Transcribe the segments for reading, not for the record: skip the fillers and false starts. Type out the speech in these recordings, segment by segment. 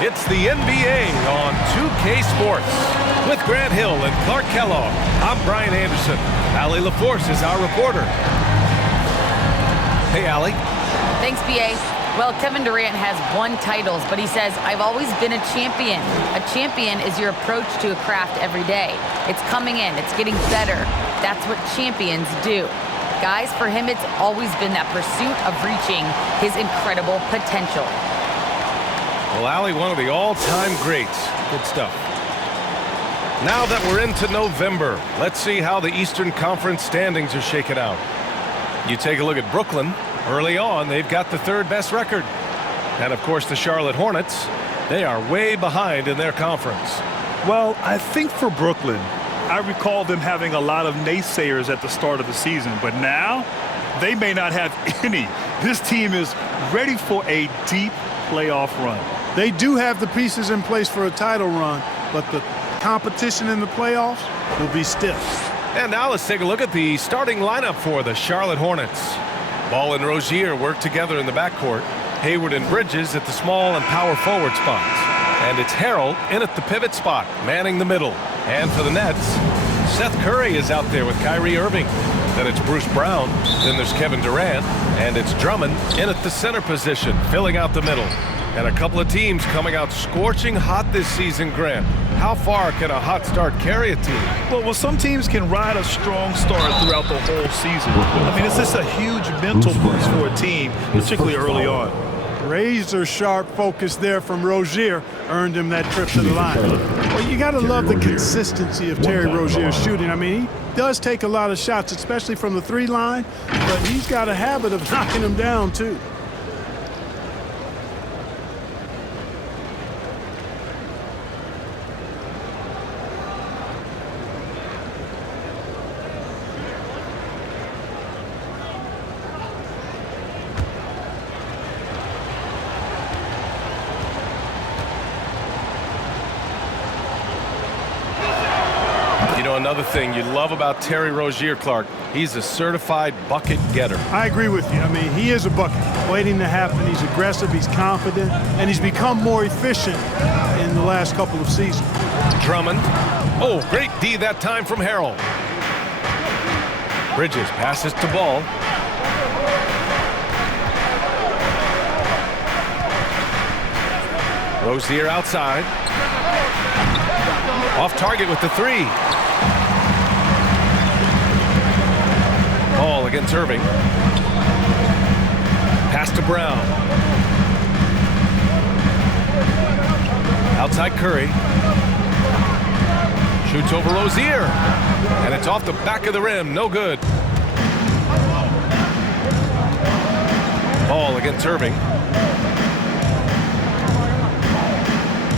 It's the NBA on 2K Sports. With Grant Hill and Clark Kellogg, I'm Brian Anderson. Allie LaForce is our reporter. Hey, Allie. Thanks, BA. Well, Kevin Durant has won titles, but he says, I've always been a champion. A champion is your approach to a craft every day. It's coming in, it's getting better. That's what champions do. Guys, for him, it's always been that pursuit of reaching his incredible potential. Well, Allie, one of the all-time greats. Good stuff. Now that we're into November, let's see how the Eastern Conference standings are shaken out. You take a look at Brooklyn. Early on, they've got the third best record. And, of course, the Charlotte Hornets, they are way behind in their conference. Well, I think for Brooklyn, I recall them having a lot of naysayers at the start of the season, but now they may not have any. This team is ready for a deep playoff run. They do have the pieces in place for a title run, but the competition in the playoffs will be stiff. And now let's take a look at the starting lineup for the Charlotte Hornets. Ball and Rozier work together in the backcourt. Hayward and Bridges at the small and power forward spots. And it's Harrell in at the pivot spot, manning the middle. And for the Nets, Seth Curry is out there with Kyrie Irving. Then it's Bruce Brown. Then there's Kevin Durant. And it's Drummond in at the center position, filling out the middle. And a couple of teams coming out scorching hot this season, Grant. How far can a hot start carry a team? Well, some teams can ride a strong start throughout the whole season. I mean, it's just a huge mental boost for a team, particularly early on. Razor-sharp focus there from Rozier earned him that trip to the line. Well, you got to love the consistency of Terry Rozier's shooting. I mean, he does take a lot of shots, especially from the three line, but he's got a habit of knocking them down, too. Another thing you love about Terry Rozier, Clark, he's a certified bucket getter. I agree with you. I mean, he is a bucket waiting to happen. He's aggressive, he's confident, and he's become more efficient in the last couple of seasons. Drummond. Oh, great D that time from Harrell. Bridges passes to Ball. Rozier outside. Off target with the three. Ball against Irving. Pass to Brown. Outside Curry. Shoots over Rozier. And it's off the back of the rim. No good. Ball against Irving.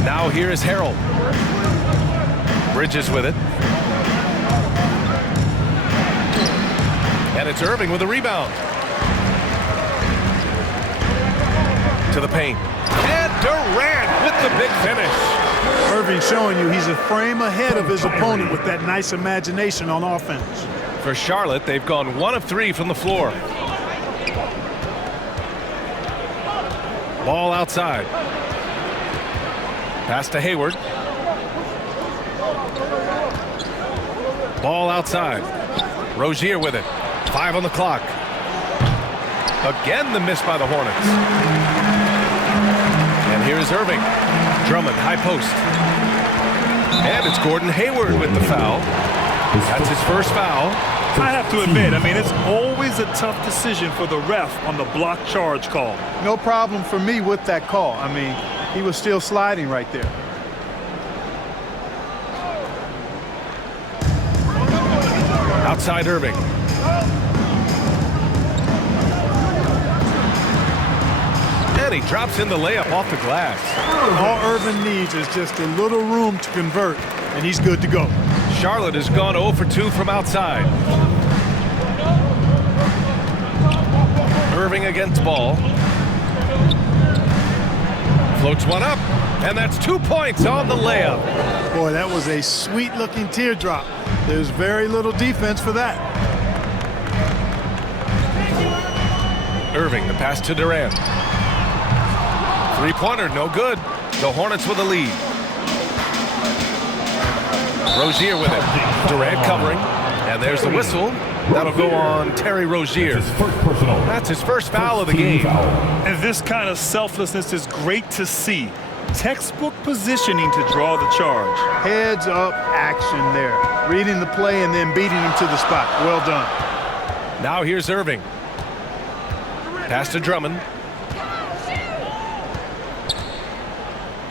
Now here is Harrell. Bridges with it. And it's Irving with a rebound. To the paint. And Durant with the big finish. Irving showing you he's a frame ahead of his opponent with that nice imagination on offense. For Charlotte, they've gone 1 of 3 from the floor. Ball outside. Pass to Hayward. Ball outside. Rozier with it. 5 on the clock. Again, the miss by the Hornets. And here's Irving. Drummond, high post. And it's Gordon Hayward with the foul. That's his first foul. I have to admit, I mean, it's always a tough decision for the ref on the block charge call. No problem for me with that call. I mean, he was still sliding right there. Outside Irving. And he drops in the layup off the glass. All Irving needs is just a little room to convert, and he's good to go. Charlotte has gone 0 for 2 from outside. Irving against Ball. Floats one up, and that's 2 points on the layup. Boy, that was a sweet-looking teardrop. There's very little defense for that. Irving, the pass to Durant. Three-pointer, no good. The Hornets with a lead. Rozier with it. Durant covering. And there's the whistle. That'll go on Terry Rozier. That's his first foul of the game. And this kind of selflessness is great to see. Textbook positioning to draw the charge. Heads up action there. Reading the play and then beating him to the spot. Well done. Now here's Irving. Pass to Drummond.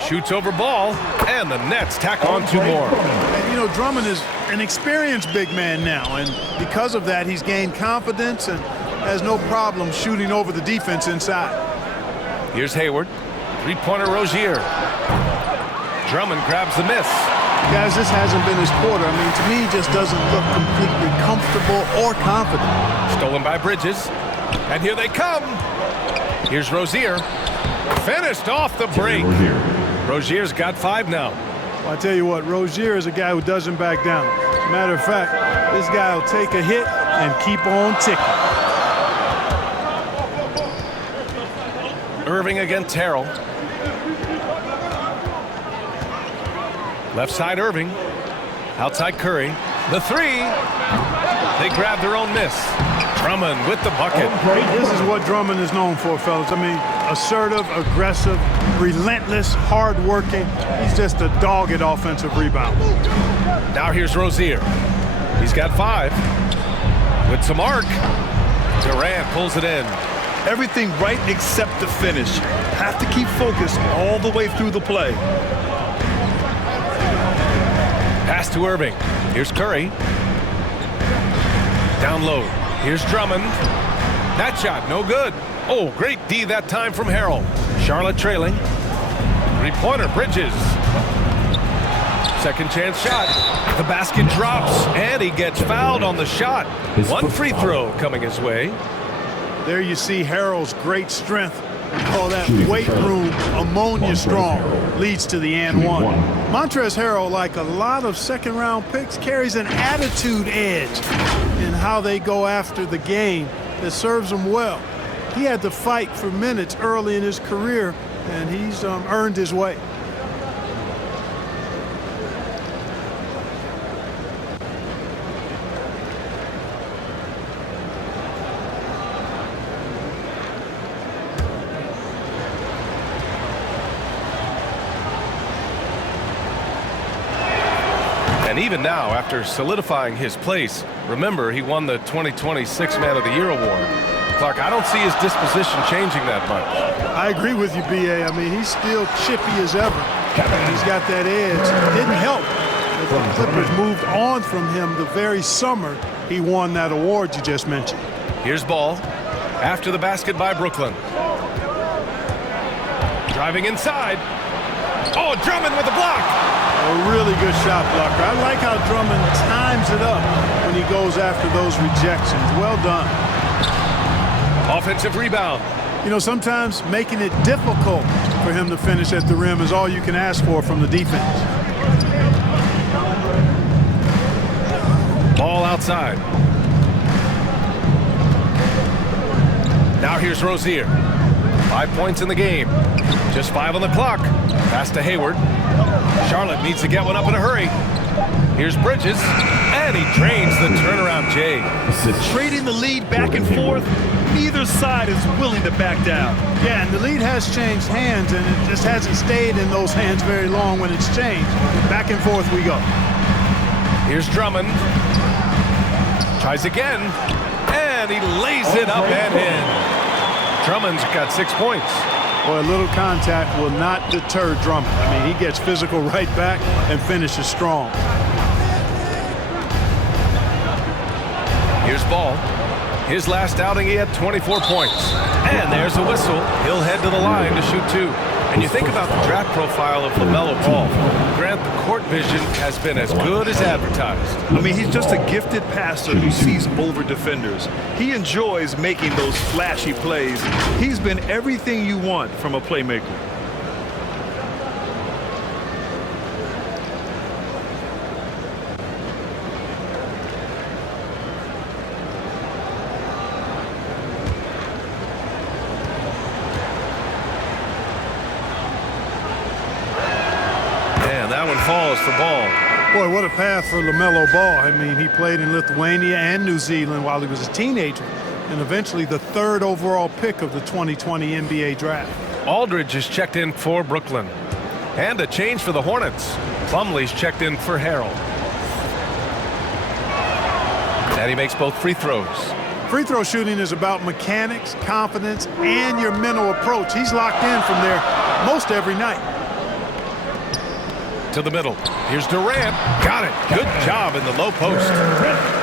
Shoots over ball, and the Nets tack on two more. And, you know, Drummond is an experienced big man now, and because of that, he's gained confidence and has no problem shooting over the defense inside. Here's Hayward. Three-pointer Rozier. Drummond grabs the miss. Guys, this hasn't been his quarter. I mean, to me, he just doesn't look completely comfortable or confident. Stolen by Bridges. And here they come. Here's Rozier. Finished off the break. Rozier's got 5 now. Well, I tell you what, Rozier is a guy who doesn't back down. Matter of fact, this guy will take a hit and keep on ticking. Irving against Harrell. Left side Irving. Outside Curry. The three. They grab their own miss. Drummond with the bucket. This is what Drummond is known for, fellas. I mean, assertive, aggressive, relentless, hard-working. He's just a dogged offensive rebound. Now here's Rozier. He's got 5. With some arc. Durant pulls it in. Everything right except the finish. Have to keep focused all the way through the play. Pass to Irving. Here's Curry. Down low. Here's Drummond. That shot, no good. Oh, great D that time from Harrell. Charlotte trailing. Three-pointer, Bridges. Second chance shot. The basket drops, and he gets fouled on the shot. One free throw coming his way. There you see Harrell's great strength. We call that weight room ammonia strong. Leads to the and one. Montrezl Harrell, like a lot of second-round picks, carries an attitude edge in how they go after the game that serves him well. He had to fight for minutes early in his career, and he's earned his way. And even now, after solidifying his place, remember, he won the 2020 Sixth Man of the Year award. Clark, I don't see his disposition changing that much. I agree with you, B.A. I mean, he's still chippy as ever. He's got that edge. It didn't help that the Clippers moved on from him the very summer he won that award you just mentioned. Here's Ball. After the basket by Brooklyn. Driving inside. Oh, Drummond with the block. A really good shot blocker. I like how Drummond times it up when he goes after those rejections. Well done. Offensive rebound. You know, sometimes making it difficult for him to finish at the rim is all you can ask for from the defense. Ball outside. Now here's Rozier. 5 points in the game. Just 5 on the clock. Pass to Hayward. Charlotte needs to get one up in a hurry. Here's Bridges, and he drains the turnaround J. Trading the lead back and forth, neither side is willing to back down. Yeah, and the lead has changed hands, and it just hasn't stayed in those hands very long when it's changed. Back and forth we go. Here's Drummond. Tries again, and he lays it up and in. Drummond's got 6 points. Boy, a little contact will not deter Drummond. I mean, he gets physical right back and finishes strong. Here's Ball. His last outing, he had 24 points. And there's a whistle. He'll head to the line to shoot 2. And you think about the draft profile of LaMelo Ball. Grant, the court vision has been as good as advertised. I mean, he's just a gifted passer who sees over defenders. He enjoys making those flashy plays. He's been everything you want from a playmaker. falls for Ball. Boy, what a path for LaMelo Ball. I mean, he played in Lithuania and New Zealand while he was a teenager, and eventually the 3rd overall pick of the 2020 NBA draft. Aldridge is checked in for Brooklyn. And a change for the Hornets. Plumlee's checked in for Harrell. And he makes both free throws. Free throw shooting is about mechanics, confidence, and your mental approach. He's locked in from there most every night. To the middle. Here's Durant. Got it. Good job in the low post.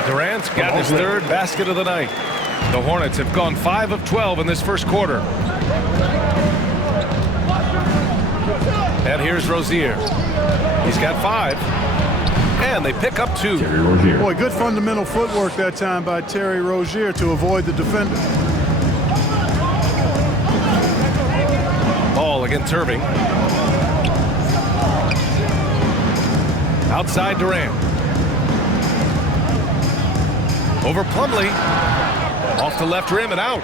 Durant's got his 3rd basket of the night. The Hornets have gone 5 of 12 in this first quarter. And here's Rozier. He's got 5. And they pick up 2. Boy, good fundamental footwork that time by Terry Rozier to avoid the defender. Ball against Irving. Outside Durant. Over Plumlee. Off the left rim and out.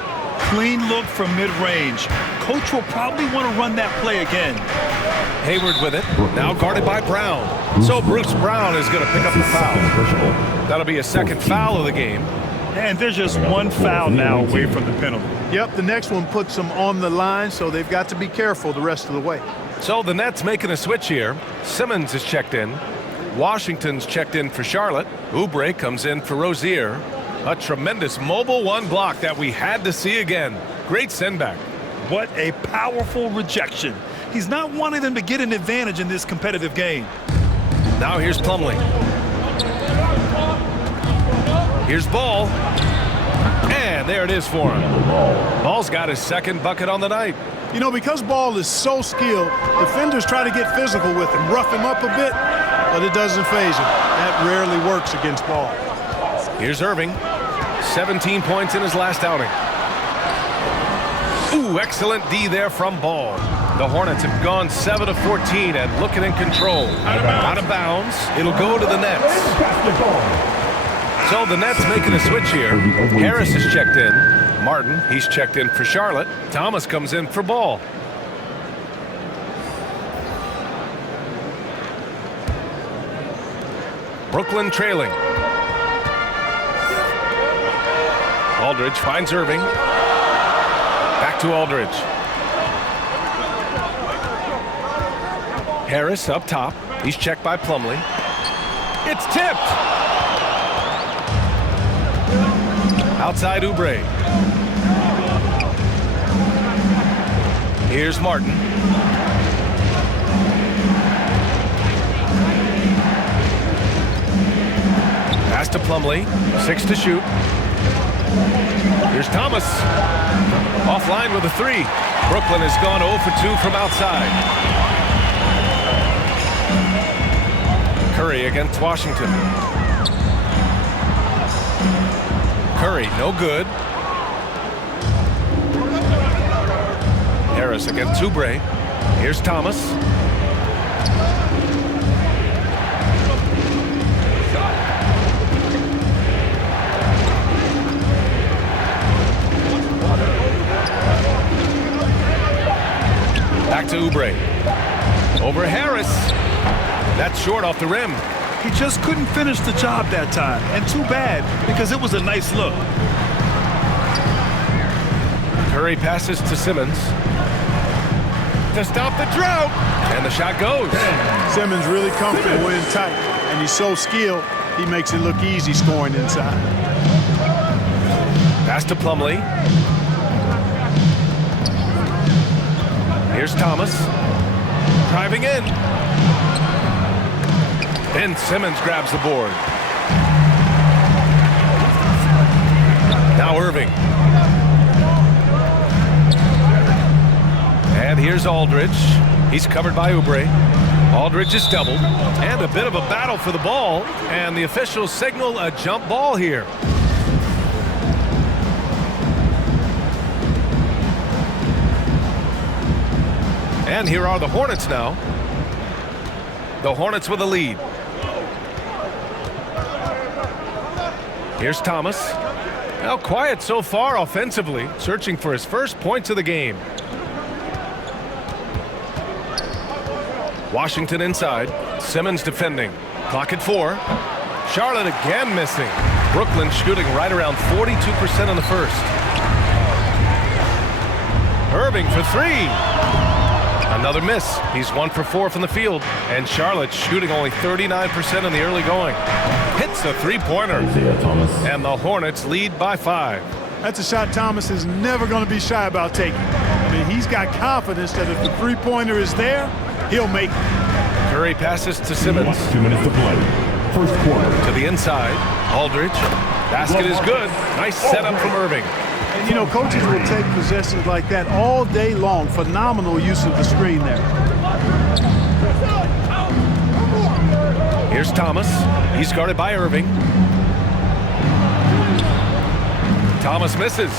Clean look from mid-range. Coach will probably want to run that play again. Hayward with it. Now guarded by Brown. So Bruce Brown is going to pick up the foul. That'll be a 2nd foul of the game. And there's just 1 foul now away from the penalty. Yep, the next one puts them on the line, so they've got to be careful the rest of the way. So the Nets making a switch here. Simmons is checked in. Washington's checked in for Charlotte. Oubre comes in for Rozier. A tremendous mobile 1 block that we had to see again. Great send back. What a powerful rejection. He's not wanting them to get an advantage in this competitive game. Now here's Plumlee. Here's Ball. And there it is for him. Ball's got his 2nd bucket on the night. You know, because Ball is so skilled, defenders try to get physical with him, rough him up a bit, but it doesn't faze him. That rarely works against Ball. Here's Irving. 17 points in his last outing. Ooh, excellent D there from Ball. The Hornets have gone 7 of 14 and looking in control. Out of bounds. It'll go to the Nets. So the Nets making a switch here. Harris is checked in. Martin, he's checked in for Charlotte. Thomas comes in for Ball. Brooklyn trailing. Aldridge finds Irving. Back to Aldridge. Harris up top. He's checked by Plumlee. It's tipped. Outside Oubre. Here's Martin. Pass to Plumlee. 6 to shoot. Here's Thomas. Offline with a 3. Brooklyn has gone 0 for 2 from outside. Curry against Washington. Curry, no good. Harris against Oubre. Here's Thomas. Back to Oubre. Over Harris. That's short off the rim. He just couldn't finish the job that time. And too bad, because it was a nice look. Curry passes to Simmons. To stop the drought. And the shot goes. Simmons really comfortable in tight, and he's so skilled, he makes it look easy scoring inside. Pass to Plumlee. Here's Thomas. Driving in. Ben Simmons grabs the board. Now Irving. And here's Aldridge. He's covered by Oubre. Aldridge is doubled. And a bit of a battle for the ball. And the officials signal a jump ball here. And here are the Hornets now. The Hornets with a lead. Here's Thomas. Now quiet so far offensively, searching for his first points of the game. Washington inside. Simmons defending. Clock at 4. Charlotte again missing. Brooklyn shooting right around 42% in the first. Irving for 3. Another miss. He's 1 for 4 from the field. And Charlotte shooting only 39% in the early going. Hits a three-pointer. And the Hornets lead by 5. That's a shot Thomas is never going to be shy about taking. I mean, he's got confidence that if the three-pointer is there, he'll make it. Curry passes to Simmons. 2 minutes to play. First quarter. To the inside. Aldridge. Basket is good. Nice setup from Irving. And, you know, coaches will take possessions like that all day long. Phenomenal use of the screen there. Here's Thomas. He's guarded by Irving. Thomas misses.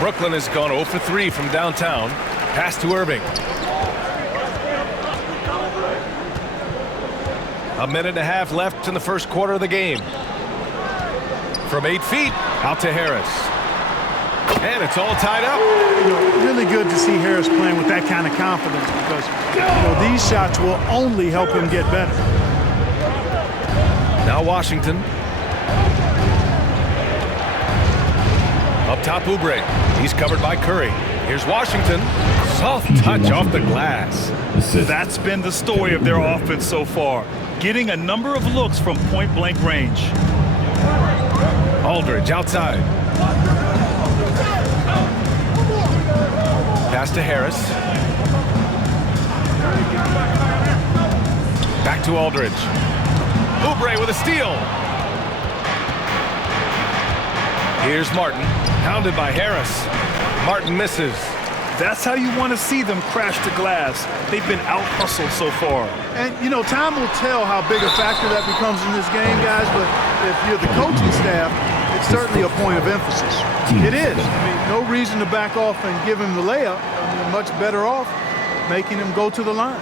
Brooklyn has gone 0 for 3 from downtown. Pass to Irving. A minute and a half left in the first quarter of the game. From 8 feet, out to Harris. And it's all tied up. You know, really good to see Harris playing with that kind of confidence because, you know, these shots will only help him get better. Now Washington. Up top, Oubre. He's covered by Curry. Here's Washington. Soft touch off the glass. That's been the story of their offense so far. Getting a number of looks from point-blank range. Aldridge outside. Pass to Harris. Back to Aldridge. Oubre with a steal. Here's Martin. Pounded by Harris. Martin misses. That's how you want to see them crash the glass. They've been out-hustled so far. And, you know, time will tell how big a factor that becomes in this game, guys, but if you're the coaching staff, it's certainly a point of emphasis. It is. I mean, no reason to back off and give him the layup. I mean, much better off making him go to the line.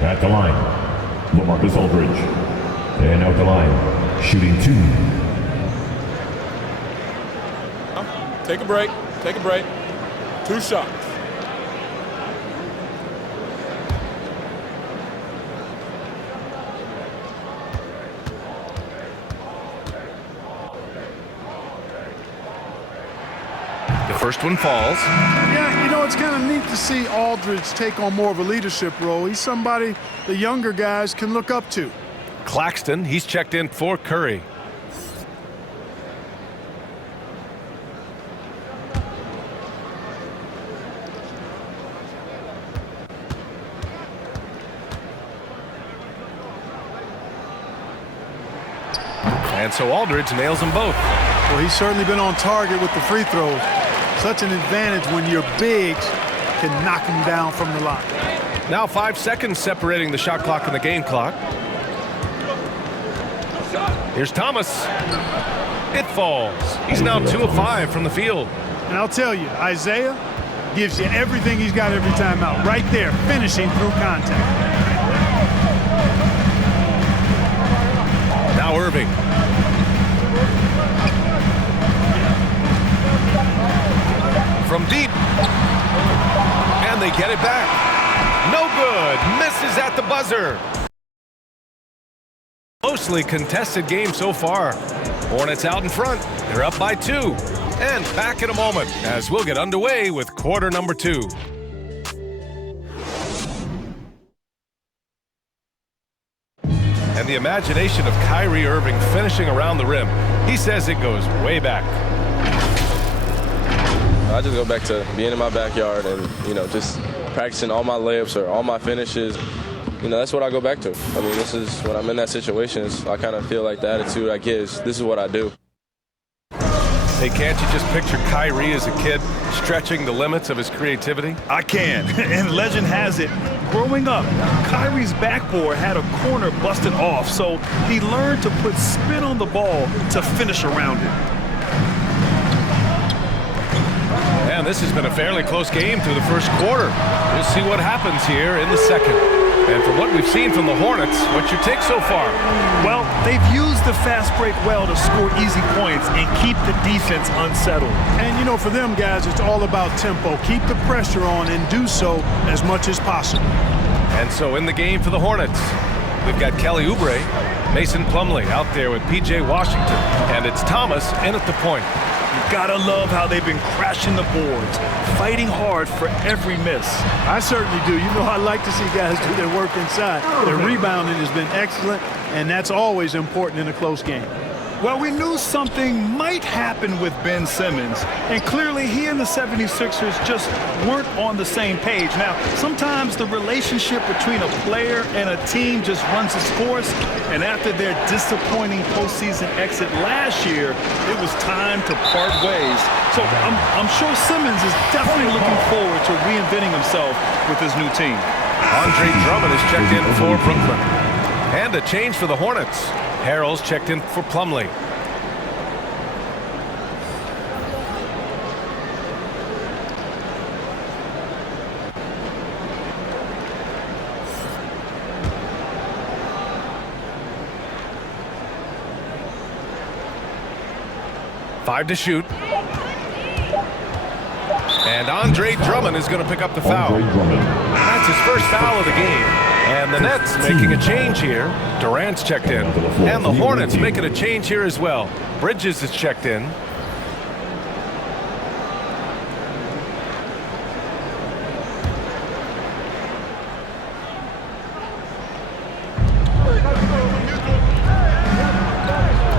At the line, LaMarcus Aldridge. And out the line, shooting 2. Take a break. Take a break. 2 shots. The first one falls. Yeah, you know, it's kind of neat to see Aldridge take on more of a leadership role. He's somebody the younger guys can look up to. Claxton, he's checked in for Curry. And so Aldridge nails them both. Well, he's certainly been on target with the free throws. Such an advantage when your bigs can knock him down from the line. Now 5 seconds separating the shot clock and the game clock. Here's Thomas. It falls. He's now 2 of 5 from the field. And I'll tell you, Isaiah gives you everything he's got every time out. Right there, finishing through contact. Now Irving. From deep. And they get it back. No good. Misses at the buzzer. Closely contested game so far. Hornets out in front. They're up by 2. And back in a moment as we'll get underway with quarter number 2. And the imagination of Kyrie Irving finishing around the rim. He says it goes way back. I just go back to being in my backyard and, you know, just practicing all my layups or all my finishes. You know, that's what I go back to. I mean, this is when I'm in that situation, I kind of feel like the attitude I get is this is what I do. Hey, can't you just picture Kyrie as a kid stretching the limits of his creativity? I can. And legend has it, growing up, Kyrie's backboard had a corner busted off, so he learned to put spin on the ball to finish around it. And this has been a fairly close game through the first quarter. We'll see what happens here in the second. And from what we've seen from the Hornets, what's your take so far? Well, they've used the fast break well to score easy points and keep the defense unsettled. And, you know, for them guys, it's all about tempo. Keep the pressure on and do so as much as possible. And so in the game for the Hornets, we've got Kelly Oubre, Mason Plumlee out there with P.J. Washington, and it's Thomas in at the point. You gotta love how they've been crashing the boards, fighting hard for every miss. I certainly do. You know, I like to see guys do their work inside. Their rebounding has been excellent, and that's always important in a close game. Well, we knew something might happen with Ben Simmons, and clearly he and the 76ers just weren't on the same page. Now, sometimes the relationship between a player and a team just runs its course, and after their disappointing postseason exit last year, it was time to part ways. So I'm sure Simmons is definitely looking forward to reinventing himself with his new team. Andre Drummond is checked in for Brooklyn. And a change for the Hornets. Harrell's checked in for Plumlee. Five to shoot. And Andre Drummond is going to pick up the foul. That's his first foul of the game. And the Nets making a change here. Durant's checked in. And the Hornets making a change here as well. Bridges is checked in.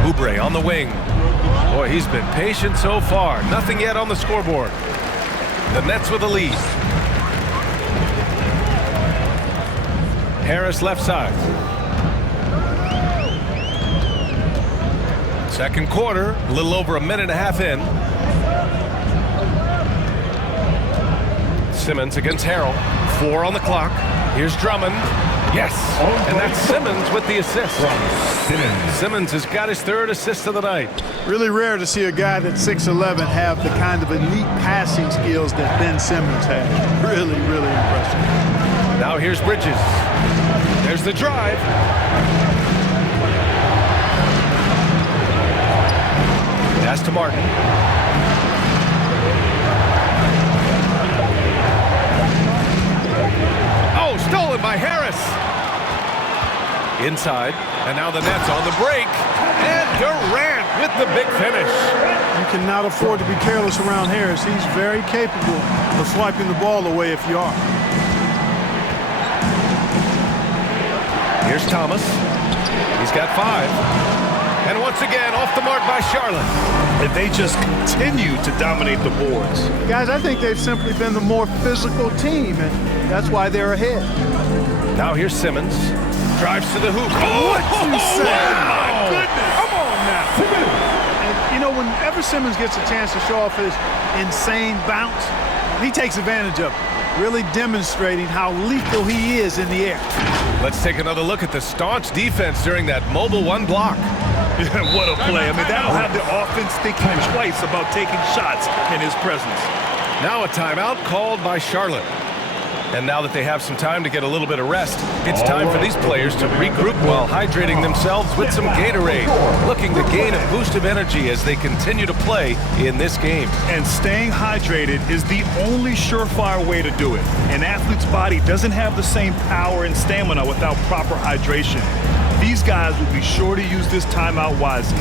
Oubre on the wing. Boy, he's been patient so far. Nothing yet on the scoreboard. The Nets with a lead. Harris left side. Second quarter, a little over a minute and a half in. Simmons against Harrell. 4 on the clock. Here's Drummond. Yes, and that's Simmons with the assist. Simmons has got his third assist of the night. Really rare to see a guy that's 6'11" have the kind of elite passing skills that Ben Simmons has. Really, really impressive. Now here's Bridges. There's the drive. Pass to Martin. Oh, stolen by Harris. Inside, and now the Nets on the break. And Durant with the big finish. You cannot afford to be careless around Harris. He's very capable of swiping the ball away if you are. Here's Thomas. He's got 5. And once again, off the mark by Charlotte. And they just continue to dominate the boards. Guys, I think they've simply been the more physical team, and that's why they're ahead. Now here's Simmons. Drives to the hoop. Oh, what you say? Wow. My goodness. Come on now. And, you know, whenever Simmons gets a chance to show off his insane bounce, he takes advantage of it, really demonstrating how lethal he is in the air. Let's take another look at the staunch defense during that mobile 1 block. Yeah, what a play. I mean, that'll have the offense thinking twice about taking shots in his presence. Now a timeout called by Charlotte. And now that they have some time to get a little bit of rest, it's time for these players to regroup while hydrating themselves with some Gatorade, looking to gain a boost of energy as they continue to play in this game. And staying hydrated is the only surefire way to do it. An athlete's body doesn't have the same power and stamina without proper hydration. These guys will be sure to use this timeout wisely.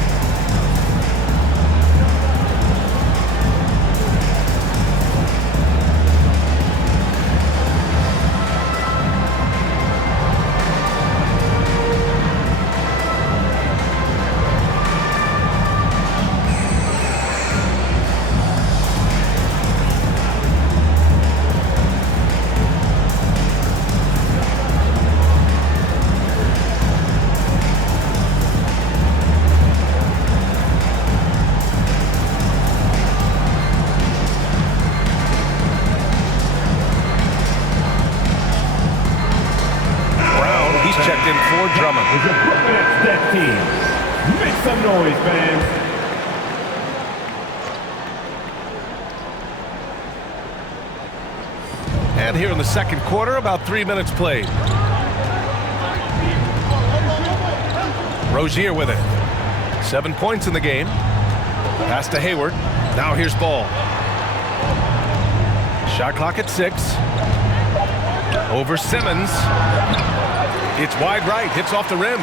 Checked in for Drummond. That team. Make some noise, fans. And here in the second quarter, about 3 minutes played. Rozier with it. 7 points in the game. Pass to Hayward. Now here's Ball. Shot clock at 6. Over Simmons. It's wide right. Hits off the rim.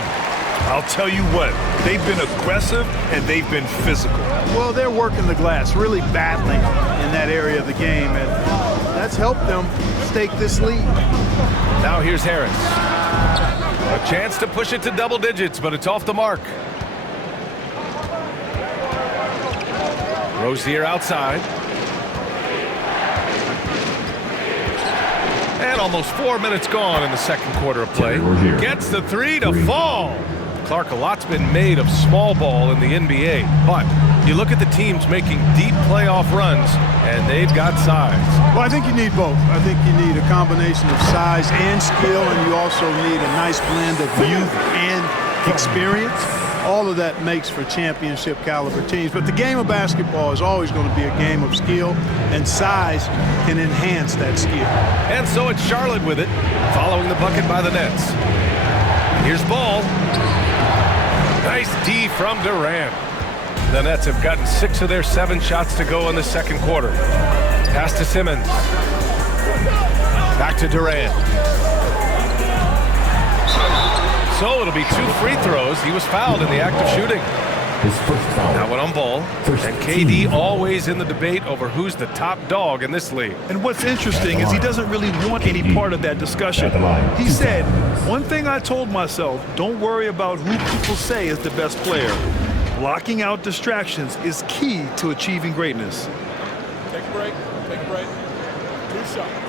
I'll tell you what, they've been aggressive and they've been physical. Well, they're working the glass, really battling in that area of the game, and that's helped them stake this lead. Now here's Harris. A chance to push it to double digits, but it's off the mark. Rozier outside. And almost 4 minutes gone in the second quarter of play. Gets the three to fall. Clark, a lot's been made of small ball in the NBA, but you look at the teams making deep playoff runs, and they've got size. Well, I think you need both. I think you need a combination of size and skill, and you also need a nice blend of youth and experience. All of that makes for championship caliber teams. But the game of basketball is always going to be a game of skill, and size can enhance that skill. And so it's Charlotte with it, following the bucket by the Nets. Here's Ball. Nice D from Durant. The Nets have gotten 6 of their 7 shots to go in the second quarter. Pass to Simmons. Back to Durant. So it'll be 2 free throws. He was fouled in the act of shooting. His first foul. That one on Ball. And KD always in the debate over who's the top dog in this league. And what's interesting is he doesn't really want any part of that discussion. He said, one thing I told myself, don't worry about who people say is the best player. Blocking out distractions is key to achieving greatness. Take a break. Take a break. 2 shots.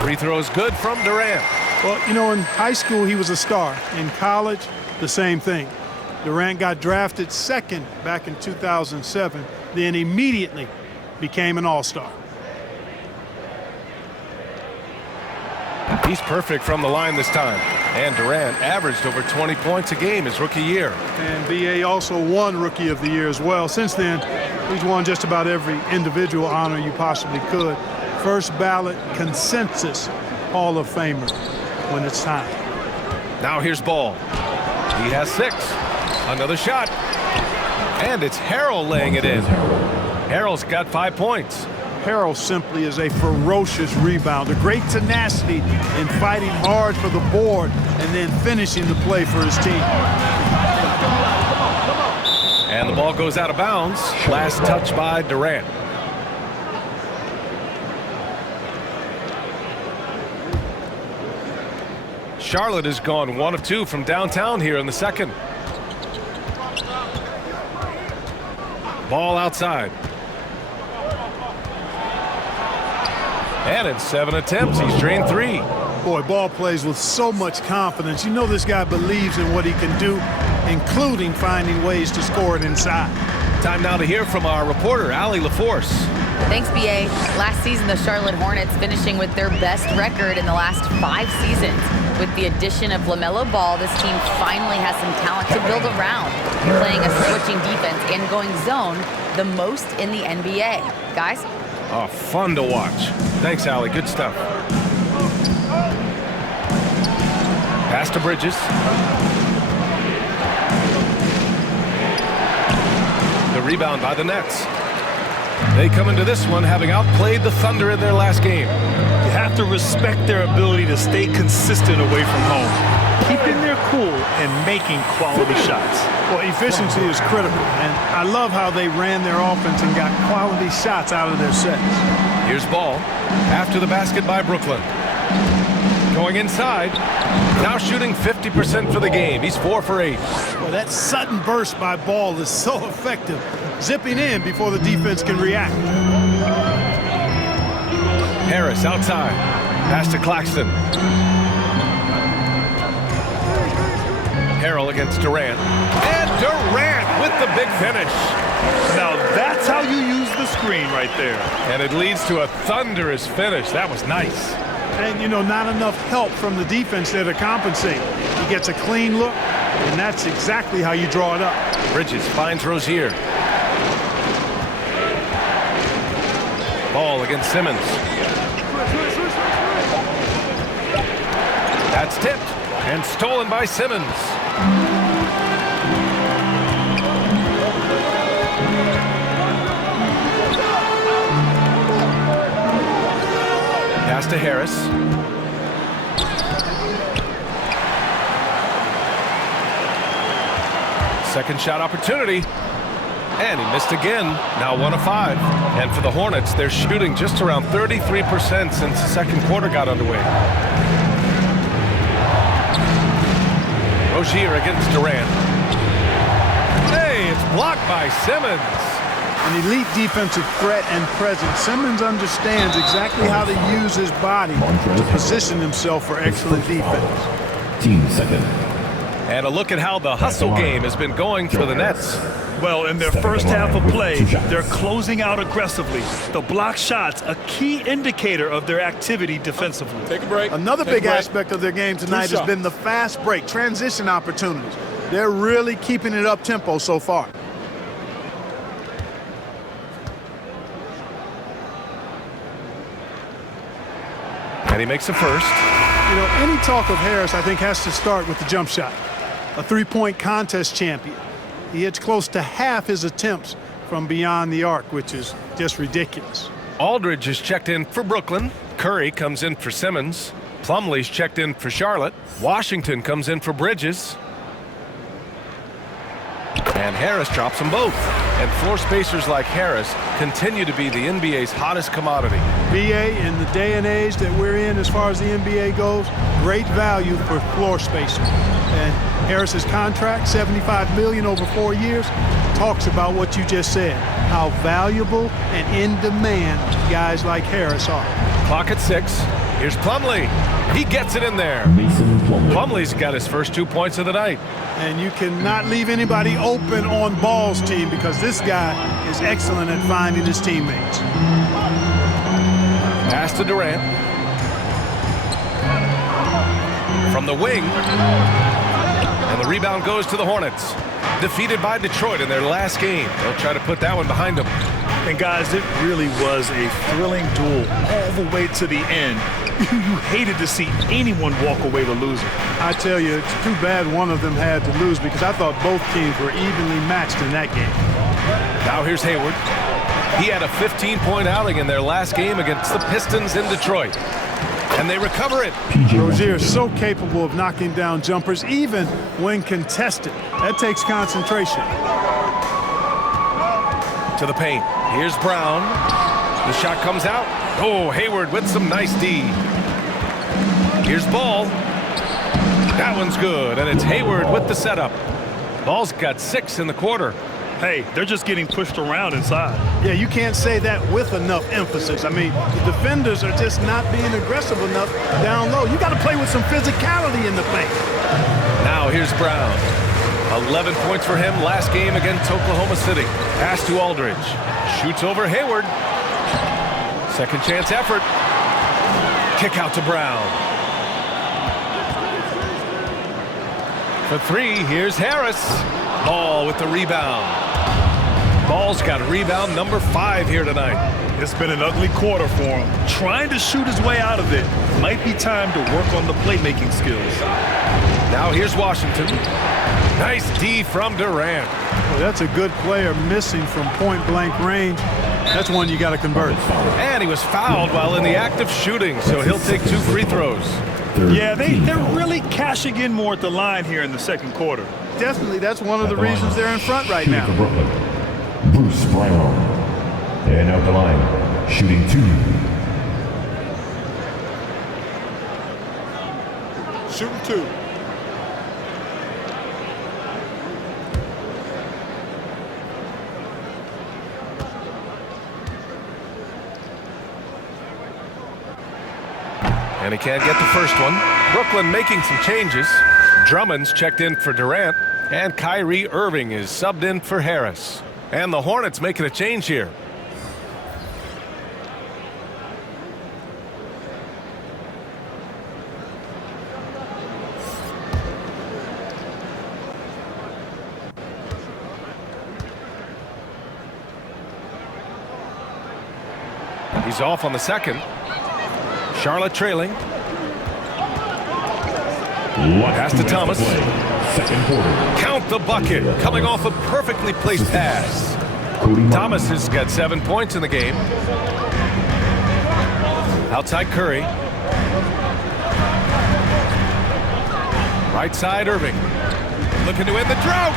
Free throw is good from Durant. Well, you know, in high school, he was a star. In college, the same thing. Durant got drafted 2nd back in 2007, then immediately became an all-star. He's perfect from the line this time. And Durant averaged over 20 points a game his rookie year. And B.A. also won Rookie of the Year as well. Since then, he's won just about every individual honor you possibly could. First ballot consensus Hall of Famer when it's time. Now here's Ball. He has 6. Another shot. And it's Harrell laying it in. Harrell's got 5 points. Harrell simply is a ferocious rebounder. Great tenacity in fighting hard for the board and then finishing the play for his team. And the ball goes out of bounds. Last touch by Durant. Charlotte has gone 1 of 2 from downtown here in the second. Ball outside. And in 7 attempts, he's drained 3. Boy, Ball plays with so much confidence. You know this guy believes in what he can do, including finding ways to score it inside. Time now to hear from our reporter, Allie LaForce. Thanks, B.A. Last season, the Charlotte Hornets finishing with their best record in the last 5 seasons. With the addition of LaMelo Ball, this team finally has some talent to build around, playing a switching defense and going zone the most in the NBA. Guys? Oh, fun to watch. Thanks, Allie. Good stuff. Pass to Bridges. The rebound by the Nets. They come into this one having outplayed the Thunder in their last game. You have to respect their ability to stay consistent away from home, keeping their cool and making quality shots. Well, efficiency is critical, and I love how they ran their offense and got quality shots out of their sets. Here's Ball after the basket by Brooklyn. Going inside, now shooting 50% for the game. He's 4 for 8. Well, that sudden burst by Ball is so effective, zipping in before the defense can react. Harris outside. Pass to Claxton. Harrell against Durant. And Durant with the big finish. Now that's how you use the screen right there. And it leads to a thunderous finish. That was nice. And, you know, not enough help from the defense there to compensate. He gets a clean look, and that's exactly how you draw it up. Bridges finds Rozier. Ball against Simmons. That's tipped and stolen by Simmons. Pass to Harris. Second shot opportunity. And he missed again. Now 1 of 5. And for the Hornets, they're shooting just around 33% since the second quarter got underway. Rozier against Durant. Hey, it's blocked by Simmons. An elite defensive threat and presence. Simmons understands exactly how to use his body to position himself for excellent defense. Team second. And a look at how the hustle game has been going for the Nets. Well, in their first half of play, they're closing out aggressively. The block shots, a key indicator of their activity defensively. Take a break. Another big aspect of their game tonight has been the fast break, transition opportunities. They're really keeping it up tempo so far. And he makes a first. You know, any talk of Harris, I think, has to start with the jump shot. A three-point contest champion. He hits close to half his attempts from beyond the arc, which is just ridiculous. Aldridge is checked in for Brooklyn. Curry comes in for Simmons. Plumlee's checked in for Charlotte. Washington comes in for Bridges. And Harris drops them both. And floor spacers like Harris continue to be the NBA's hottest commodity. BA, in the day and age that we're in as far as the NBA goes, great value for floor spacers. And Harris's contract, $75 million over 4 years, talks about what you just said, how valuable and in demand guys like Harris are. Clock at 6. Here's Plumlee. He gets it in there. Plumlee's got his first 2 points of the night. And you cannot leave anybody open on Ball's team because this guy is excellent at finding his teammates. Pass to Durant. From the wing. And the rebound goes to the Hornets. Defeated by Detroit in their last game. They'll try to put that one behind them. And guys, it really was a thrilling duel all the way to the end. You hated to see anyone walk away the loser. I tell you, it's too bad one of them had to lose because I thought both teams were evenly matched in that game. Now here's Hayward. He had a 15-point outing in their last game against the Pistons in Detroit. And they recover it. Rozier is so capable of knocking down jumpers, even when contested. That takes concentration. To the paint. Here's Brown. The shot comes out. Oh, Hayward with some nice D. Here's Ball. That one's good, and it's Hayward with the setup. Ball's got 6 in the quarter. Hey, they're just getting pushed around inside. Yeah, you can't say that with enough emphasis. I mean, the defenders are just not being aggressive enough down low. You got to play with some physicality in the paint. Now here's Brown. 11 points for him last game against Oklahoma City. Pass to Aldridge. Shoots over Hayward. Second chance effort. Kick out to Brown. For 3, here's Harris. Ball with the rebound. Ball's got rebound number 5 here tonight. It's been an ugly quarter for him. Trying to shoot his way out of it. Might be time to work on the playmaking skills. Now here's Washington. Nice D from Durant. Well, that's a good player missing from point-blank range. That's one you got to convert. And he was fouled while in the act of shooting, so he'll take 2 free throws. Yeah, they're really cashing in more at the line here in the second quarter. Definitely, that's one of the reasons they're in front right now. Bruce Brown. And out the line, shooting 2. Shooting 2. And he can't get the first one. Brooklyn making some changes. Drummond's checked in for Durant, and Kyrie Irving is subbed in for Harris. And the Hornets making a change here. He's off on the second. Charlotte trailing. Pass to Thomas. Second quarter. Count the bucket. Coming off a perfectly placed pass. Thomas has got 7 points in the game. Outside Curry. Right side Irving. Looking to end the drought.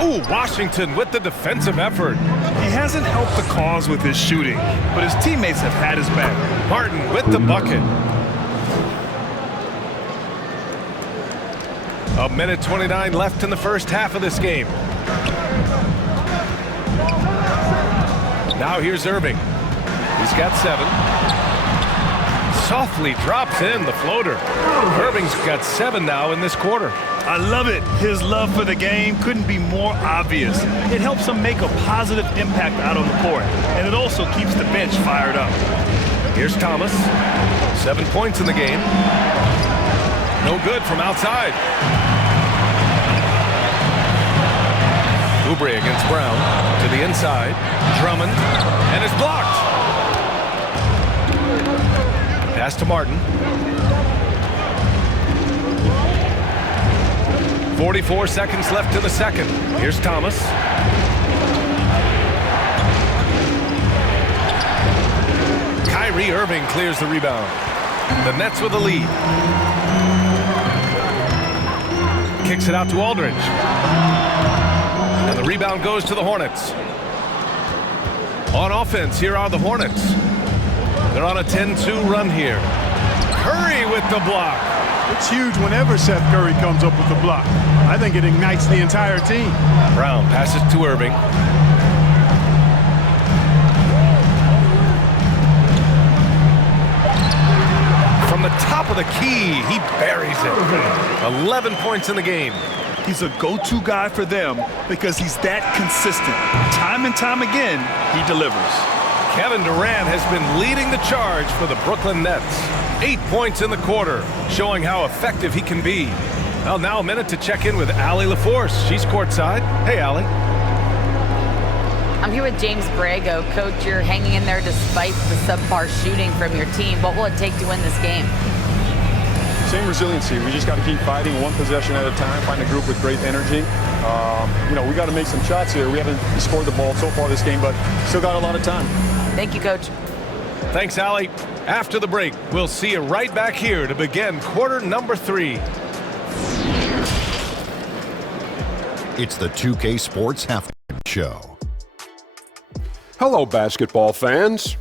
Ooh, Washington with the defensive effort. He hasn't helped the cause with his shooting, but his teammates have had his back. Martin with the bucket. A minute 29 left in the first half of this game. Now here's Irving. He's got 7. Softly drops in the floater. Irving's got 7 now in this quarter. I love it. His love for the game couldn't be more obvious. It helps him make a positive impact out on the court, and it also keeps the bench fired up. Here's Thomas. 7 points in the game. No good from outside. Oubre against Brown. To the inside. Drummond. And it's blocked. Pass to Martin. 44 seconds left in the second. Here's Thomas. Kyrie Irving clears the rebound. The Nets with the lead. Kicks it out to Aldridge. And the rebound goes to the Hornets. On offense, here are the Hornets. They're on a 10-2 run here. Curry with the block. It's huge whenever Seth Curry comes up with the block. I think it ignites the entire team. Brown passes to Irving. From the top of the key, he buries it. 11 points in the game. He's a go-to guy for them because he's that consistent. Time and time again, he delivers. Kevin Durant has been leading the charge for the Brooklyn Nets. 8 points in the quarter, showing how effective he can be. Well, now a minute to check in with Allie LaForce. She's courtside. Hey, Allie. I'm here with James Borrego. Coach, you're hanging in there despite the subpar shooting from your team. What will it take to win this game? Same resiliency. We just got to keep fighting one possession at a time, find a group with great energy. We got to make some shots here. We haven't scored the ball so far this game, but still got a lot of time. Thank you, Coach. Thanks, Allie. After the break, we'll see you right back here to begin quarter number 3. It's the 2K Sports Halftime Show. Hello, basketball fans.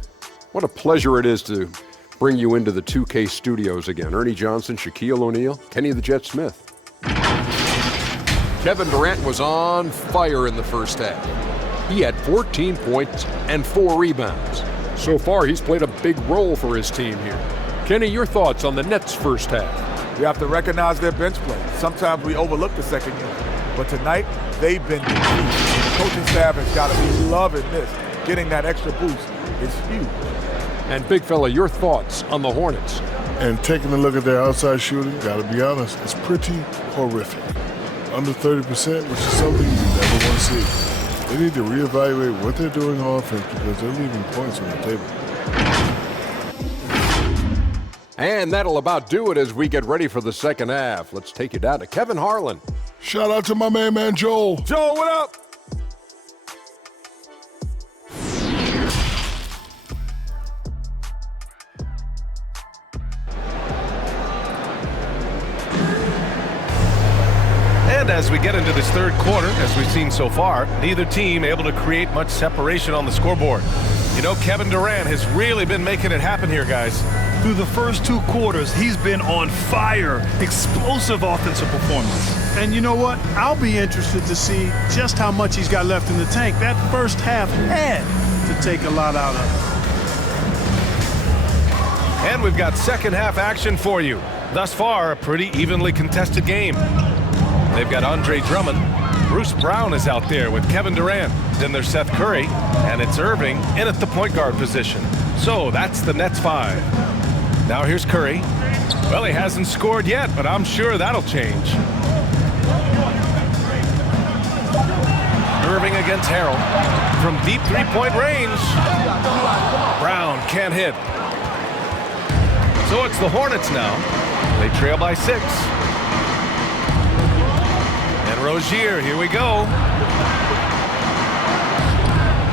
What a pleasure it is to bring you into the 2K studios again. Ernie Johnson, Shaquille O'Neal, Kenny the Jet Smith. Kevin Durant was on fire in the first half. He had 14 points and 4 rebounds. So far, he's played a big role for his team here. Kenny, your thoughts on the Nets' first half? We have to recognize their bench play. Sometimes we overlook the second unit. But tonight, they've been the key. The coaching staff has got to be loving this. Getting that extra boost is huge. And big fella, your thoughts on the Hornets? And taking a look at their outside shooting, gotta be honest, it's pretty horrific. Under 30%, which is something you never want to see. They need to reevaluate what they're doing on offense because they're leaving points on the table. And that'll about do it as we get ready for the second half. Let's take you down to Kevin Harlan. Shout out to my man Joel. Joel, what up? And as we get into this third quarter, as we've seen so far, neither team able to create much separation on the scoreboard. You know, Kevin Durant has really been making it happen here, guys. Through the first 2 quarters, he's been on fire. Explosive offensive performance. And you know what? I'll be interested to see just how much he's got left in the tank. That first half had to take a lot out of it. And we've got second half action for you. Thus far, a pretty evenly contested game. They've got Andre Drummond. Bruce Brown is out there with Kevin Durant. Then there's Seth Curry, and it's Irving in at the point guard position. So that's the Nets 5. Now here's Curry. Well, he hasn't scored yet, but I'm sure that'll change. Irving against Harrell. From deep three-point range. Brown can't hit. So it's the Hornets now. They trail by 6. And Rozier, here we go.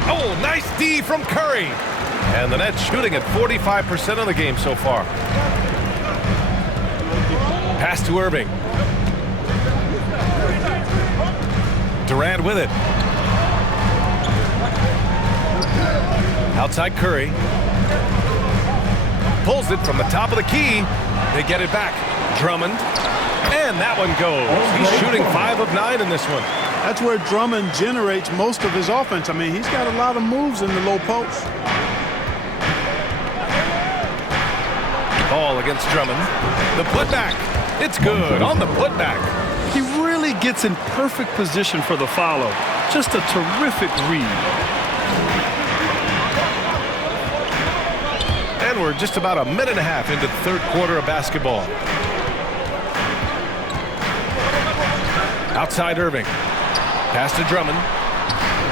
Oh, nice D from Curry. And the Nets shooting at 45% of the game so far. Pass to Irving. Durant with it. Outside Curry. Pulls it from the top of the key. They get it back. Drummond. And that one goes. He's shooting 5 of 9 in this one. That's where Drummond generates most of his offense. I mean, he's got a lot of moves in the low post. Ball against Drummond. The putback. It's good on the putback. He really gets in perfect position for the follow. Just a terrific read. And we're just about a minute and a half into the third quarter of basketball. Outside Irving. Pass to Drummond.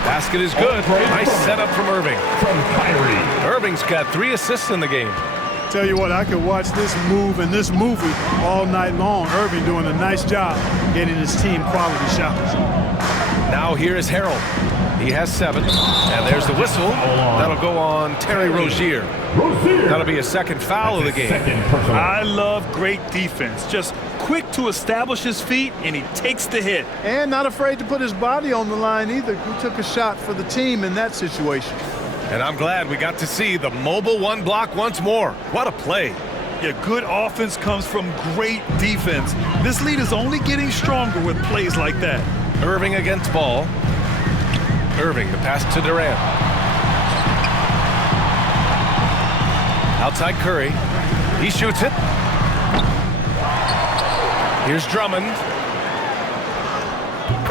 Basket is good. Nice setup from Irving. From Kyrie. Irving's got 3 assists in the game. Tell you what, I could watch this move and this movie all night long. Irving doing a nice job getting his team quality shots. Now here is Harrell. He has 7. And there's the whistle. That'll go on Terry Rozier. That'll be a second foul of the game. I love great defense. Just quick to establish his feet, and he takes the hit. And not afraid to put his body on the line either. He took a shot for the team in that situation. And I'm glad we got to see the mobile 1 block once more. What a play. Yeah, good offense comes from great defense. This lead is only getting stronger with plays like that. Irving against Ball. Irving, the pass to Durant. Outside Curry. He shoots it. Here's Drummond.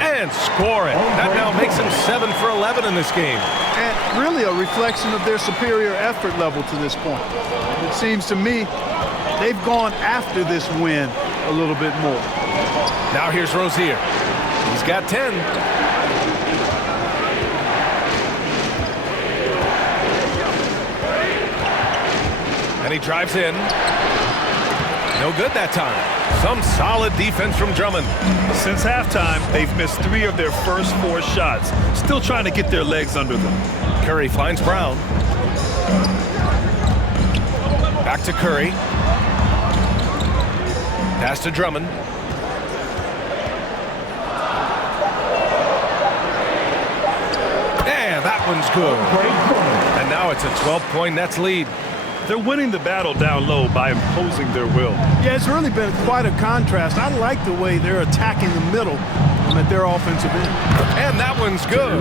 And score it. That now makes him 7 for 11 in this game. And really a reflection of their superior effort level to this point. It seems to me they've gone after this win a little bit more. Now here's Rozier. He's got 10. And he drives in. No good that time. Some solid defense from Drummond. Since halftime, they've missed 3 of their first 4 shots. Still trying to get their legs under them. Curry finds Brown. Back to Curry. Pass to Drummond. And that one's good. And now it's a 12-point Nets lead. They're winning the battle down low by imposing their will. Yeah, it's really been quite a contrast. I like the way they're attacking the middle at their offensive end. And that one's good.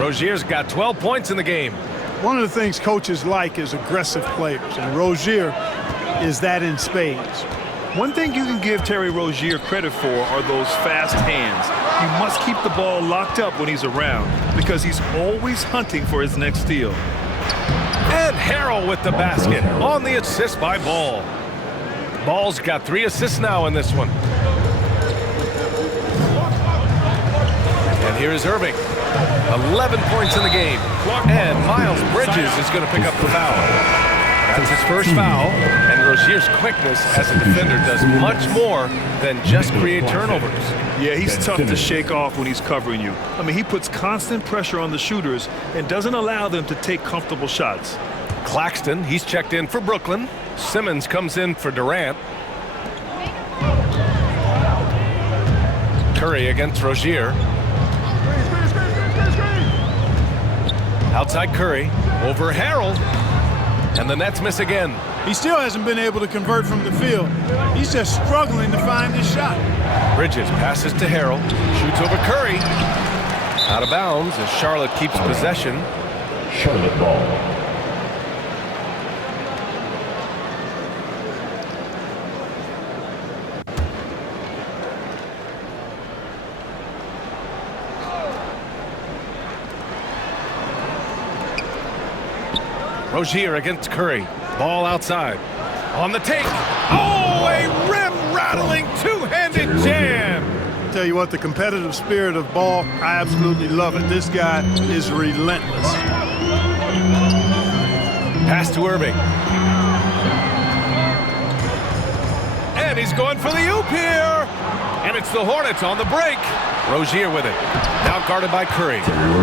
Rozier's got 12 points in the game. One of the things coaches like is aggressive players, and Rozier is that in spades. One thing you can give Terry Rozier credit for are those fast hands. You must keep the ball locked up when he's around because he's always hunting for his next steal. And Harrell with the basket on the assist by Ball. Ball's got 3 assists now in this one. And here is Irving. 11 points in the game. And Miles Bridges is going to pick up the foul. That's his first foul. And Rozier's quickness as a defender does much more than just create turnovers. Yeah, he's tough to shake off when he's covering you. I mean, he puts constant pressure on the shooters and doesn't allow them to take comfortable shots. Claxton, he's checked in for Brooklyn. Simmons comes in for Durant. Curry against Rozier. Outside Curry, over Harrell. And the Nets miss again. He still hasn't been able to convert from the field. He's just struggling to find his shot. Bridges passes to Harrell, shoots over Curry. Out of bounds as Charlotte keeps possession. Charlotte ball. Rozier against Curry. Ball outside. On the take. Oh, a rim-rattling two-handed jam. tell you what, the competitive spirit of Ball, I absolutely love it. This guy is relentless. Pass to Irving. And he's going for the oop here. And it's the Hornets on the break. Rozier with it. Now guarded by Curry.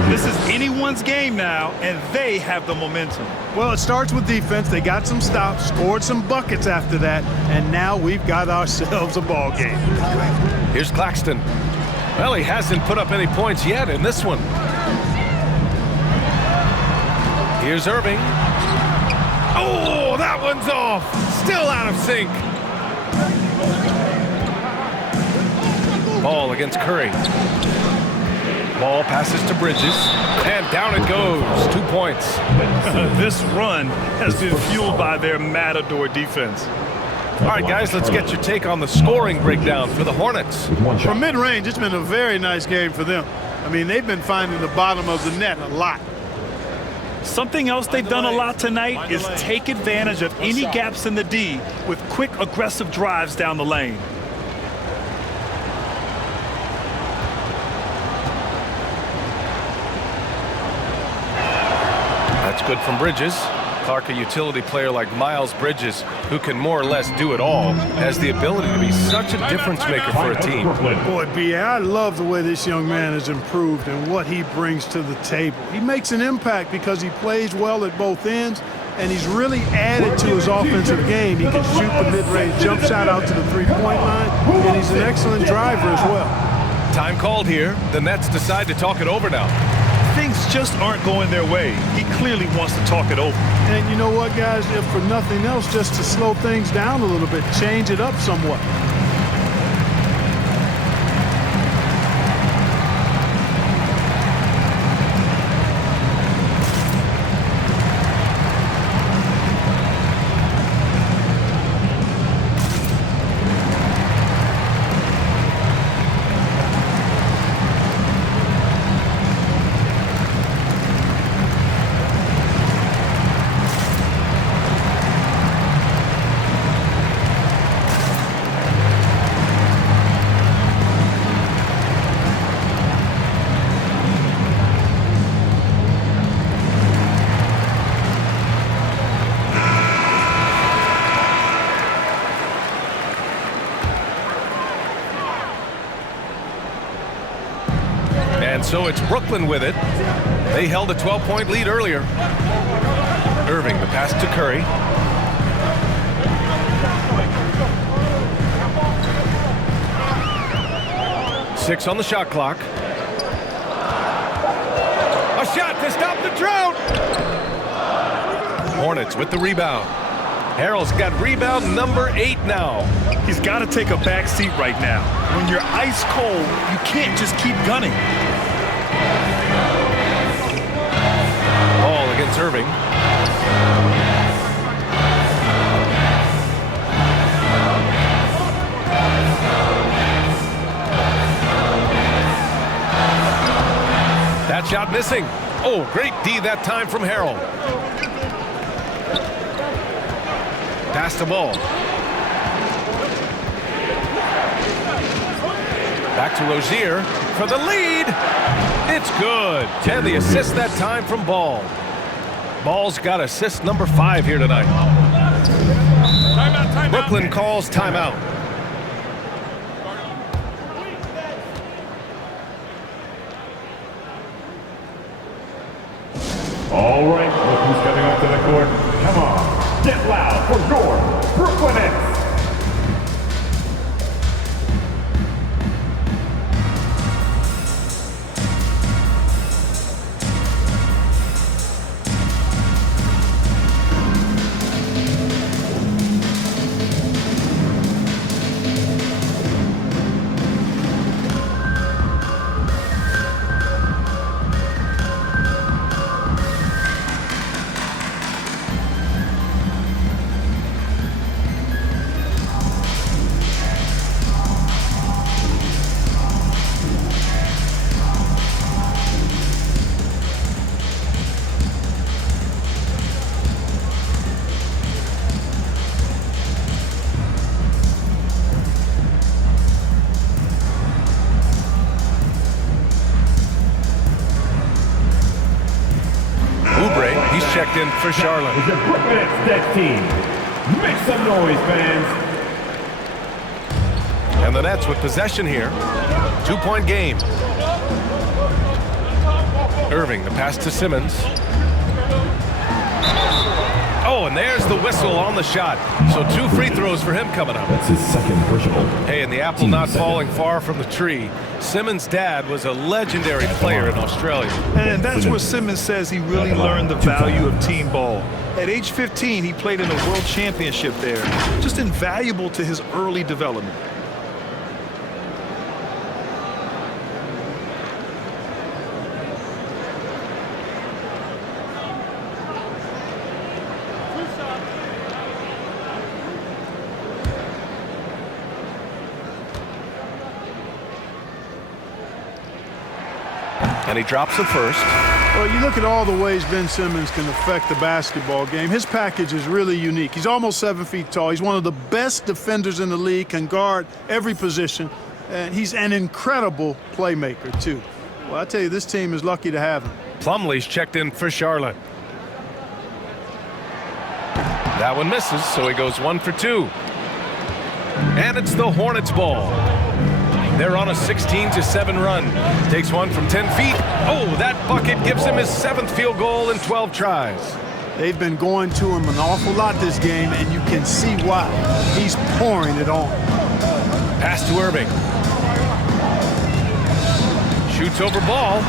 This is anyone's game now, and they have the momentum. Well, it starts with defense. They got some stops, scored some buckets after that, and now we've got ourselves a ball game. Here's Claxton. Well, he hasn't put up any points yet in this one. Here's Irving. Oh, that one's off. Still out of sync. Ball against Curry. Ball passes to Bridges, and down it goes. 2 points. This run has been fueled by their matador defense. All right, guys, let's get your take on the scoring breakdown for the Hornets. From mid-range, it's been a very nice game for them. I mean, they've been finding the bottom of the net a lot. Something else they've done a lot tonight is take advantage of any gaps in the D with quick, aggressive drives down the lane. That's good from Bridges. Clark, a utility player like Miles Bridges, who can more or less do it all, has the ability to be such a difference maker for a team. Boy, B.A., I love the way this young man has improved and what he brings to the table. He makes an impact because he plays well at both ends, and he's really added to his offensive game. He can shoot the mid-range jump shot out to the three-point line, and he's an excellent driver as well. Time called here. The Nets decide to talk it over now. Things just aren't going their way. He clearly wants to talk it over. And you know what, guys? If for nothing else, just to slow things down a little bit, change it up somewhat. And so it's Brooklyn with it. They held a 12-point lead earlier. Irving, the pass to Curry. Six on the shot clock. A shot to stop the drought. Hornets with the rebound. Harrell's got rebound number 8 now. He's got to take a back seat right now. When you're ice cold, you can't just keep gunning. Ball against Irving. That shot missing. Oh, great D that time from Harrell. Pass the ball. Back to Rozier for the lead. It's good. And the assist that time from Ball. Ball's got assist number 5 here tonight. Timeout. Brooklyn calls timeout. All right, look who's coming onto the court. Come on, get loud for your Brooklyn Nets. checked in for Charlotte. Is your Brooklyn Nets team. Make some noise, fans. And the Nets with possession here. 2-point game. Irving, the pass to Simmons. Oh, and there's the whistle on the shot. So 2 free throws for him coming up. That's his second personal. Hey, and the apple not falling far from the tree. Simmons' dad was a legendary player in Australia. And that's where Simmons says he really learned the value of team ball. At age 15, he played in a world championship there. Just invaluable to his early development. And he drops the first. Well, you look at all the ways Ben Simmons can affect the basketball game. His package is really unique. He's almost 7 feet tall. He's one of the best defenders in the league, can guard every position. And he's an incredible playmaker, too. Well, I tell you, this team is lucky to have him. Plumlee's checked in for Charlotte. That one misses, so he goes 1 for 2. And it's the Hornets ball. They're on a 16-7 run. Takes one from 10 feet. Oh, that bucket gives him his 7th field goal in 12 tries. They've been going to him an awful lot this game, and you can see why. He's pouring it on. Pass to Irving. Shoots over ball.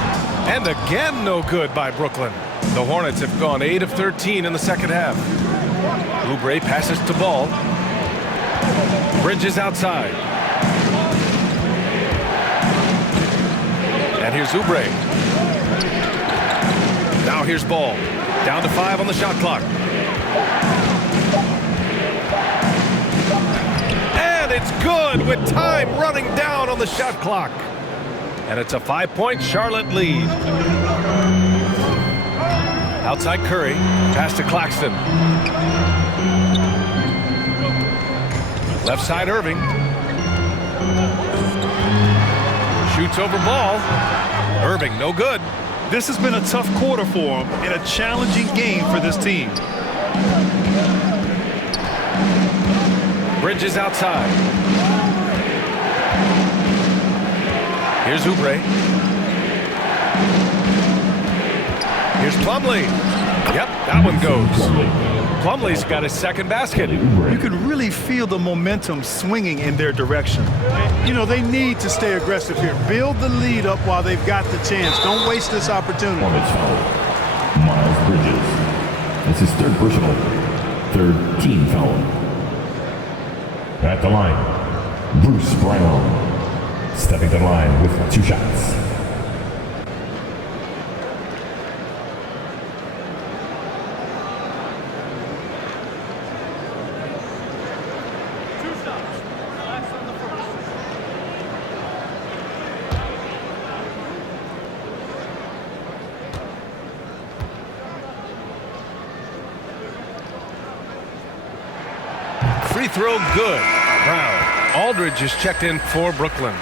And again, no good by Brooklyn. The Hornets have gone 8 of 13 in the second half. Oubre passes to Ball. Bridges outside. And here's Oubre. Now here's Ball. Down to 5 on the shot clock. And it's good with time running down on the shot clock. And it's a 5-point Charlotte lead. Outside Curry. Pass to Claxton. Left side Irving. Shoots over Ball. Irving, no good. This has been a tough quarter for him and a challenging game for this team. Bridges outside. Here's Oubre. Here's Plumlee. Yep, that one goes. Plumlee's got his second basket. You can really feel the momentum swinging in their direction. You know, they need to stay aggressive here. Build the lead up while they've got the chance. Don't waste this opportunity. Hornets foul. Miles Bridges. That's his 3rd personal. 3rd team foul. At the line, Bruce Bryant. Stepping to the line with 2 shots. Free throw good. Brown. Aldridge is checked in for Brooklyn.